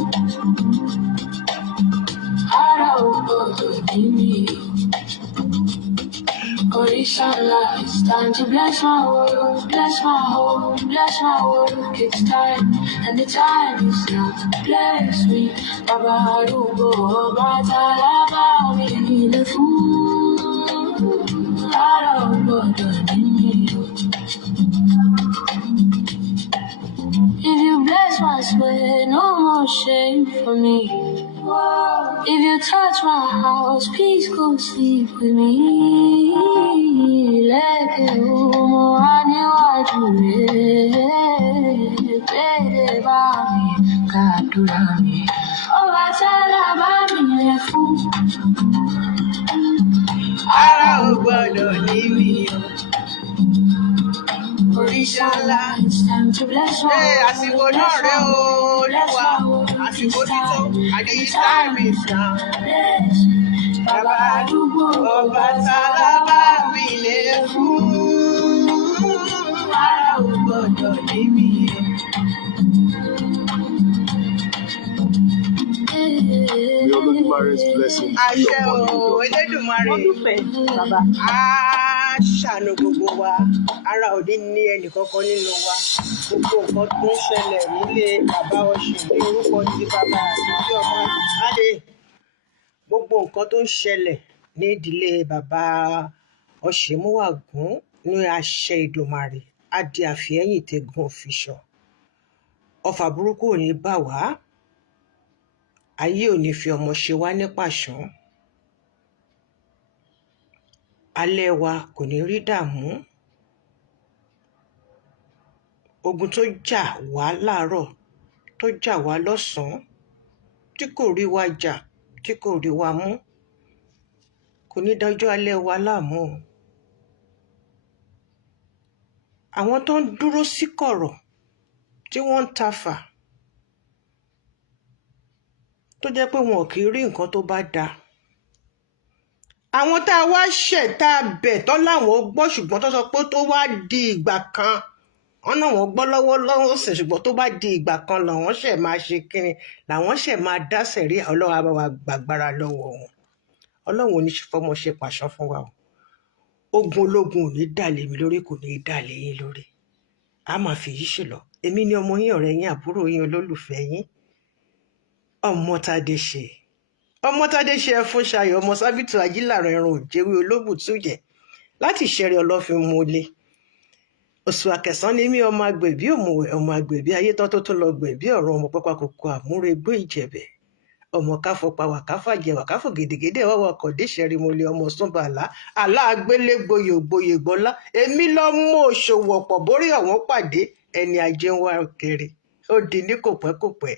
Ara ò gbọ́dọ̀ ní mí o. Òrìṣà ńlá, it's time to bless my world, bless my home, bless my work. It's time, and the time is now. Bless me, Baba Arugo, Batalaba, the fool. I don't know what if you bless my sweat, no more shame for me. If you touch my house, please go sleep with me. Let go more on you, I do it. Capturame. Oh, baby, fool. Ara ò gbọ́dọ̀ ní mi o. Òrìṣà ńlá. Àsìkò náà rẹ o, Olúwa, àsìkò títọ́, àdéhìí táìmì ìsàn. Bàbá àdúgbò Ọbàtálá bá mi lè fún. Ara ò gbọ́dọ̀ ní mi o. Àṣẹ o, Elédùmarè. Á ṣàánú gbogbo wa. Ara ò ní ní ẹnìkankan nínú wa. Gbogbo nǹkan tó ń ṣẹlẹ̀ nílé bàbá Ọ̀ṣìn ní orúkọ tí bàbá àti tí ọmọ Adé. Gbogbo nǹkan tó ń ṣẹlẹ̀ ní ìdílé bàbá Ọ̀ṣìnmúwàgún ní àṣẹ Ìdùmarè á di àfihẹ́yìn tẹ́gun òfìṣọ́. Ọfà burúkú ò ní bà wá. Ayé ò ní fi ọmọ ṣe wá ní pàṣán. Alẹ́ wa kò ní rí dààmú. Ogun tó jà wá láàárọ̀, tó jà wá lọ́sàn-án, tí kò rí wa jà, tí kò rí wa mú, kò ní dọjọ́ alẹ́ wa láàmú o. Àwọn tó ń dúró sí kọ̀rọ̀, tí wọ́n ń tafà, tó jẹ́ pé wọn kì í rí nǹkan tó bá dáa. Àwọn tá a wá ṣẹ̀ tá a bẹ̀ tán láwọn gbọ́ ṣùgbọ́n tó sọ pé tó wá di ìgbà kan, wọn náà wọ́n gbọ́ lọ́wọ́ ọ̀sẹ̀ ṣùgbọ́n tó bá di ìgbà kan làwọn ṣẹ̀ máa ṣe kíni, làwọn ṣẹ̀ máa dá sẹ̀rí Ọlọ́run á bá wa gbàgbára lọ́wọ́ wọn. Ọlọ́run ò ní fọmọ ṣe pàṣán fún wa o. Ogun ológun ò ní dàlé mi lórí, kò ní dàlé yín lórí. A máa fi yí ṣe lọ. Èmi ni ọmọ yín, ọ̀rẹ́ yín, àbúrò yín, olólùfẹ́ yín, Ọmọ́tádéṣe. Ọmọ́tádéṣe ẹfún ṣayọ̀, ọmọ sábìtù ajílàrọ̀ ẹran òjèwé olóbùtújẹ láti Ìṣẹ̀rẹ̀ Ọlọ́fin múlé. Oṣù Àkẹsàn ni mí, ọmọ agbẹ̀bí òmùwẹ̀, ọmọ agbẹ̀bí ayétọ́ tó tún lọ gbẹ̀bí ọ̀rọ̀, ọmọ pápá kòkó àmúregbó Ìjẹ̀bẹ̀, ọmọ káfọpa wàkáfàjẹ wàkáfò gèdègèdè ọwọ́ ọkọ̀ déṣẹ̀rí múlé, ọmọ súnbàlá aláàgbélé gboyè gboyè gbọ́lá. Èmi lọ mú òṣòwò ọ̀pọ̀ borí ọ̀wọ́n pàdé ẹni ajé ń wá kiri. Ó di ní kòpẹ́kòpẹ́.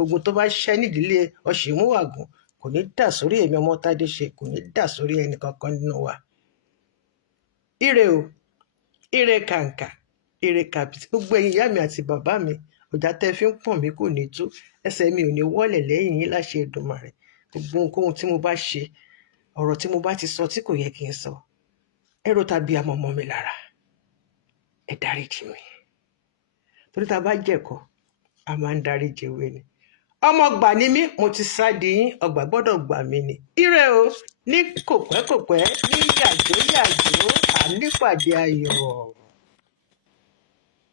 Ogun tó bá ṣẹ́ nídìílé Ọ̀ṣìnmúwàgún kò ní dà sórí èmi Ọmọ́tádéṣe, kò ní dà sórí ẹnì kankan nínú wa. Ire o, ire kàǹkà, ire kàbìtì. Gbogbo ẹ̀yin ìyá mi àti bàbá mi, ọ̀já tẹ́ fi ń pọ̀n mí kò ní tú, ẹsẹ̀ mi ò ní wọ́lẹ̀ lẹ́yìn yín láṣẹ Èdùmàrè. Gbogbo ohunkóhun tí mo bá ṣe, ọ̀rọ̀ tí mo bá ti sọ tí kò yẹ kí n sọ, ẹ̀rọ tàbí àmọ̀mọ́ mi lára, ẹ dáríjì mi. Torí tá a bá jẹ̀kọ́, a máa ń dáríjì ewé ni. Ọmọ gbà ni mí, mo ti sá di yín, ọgbà gbọ́dọ̀ gbà mí ni. Ire o, ní kòpẹ́kòpẹ́, ní yàjó, à nípàdé ayọ̀.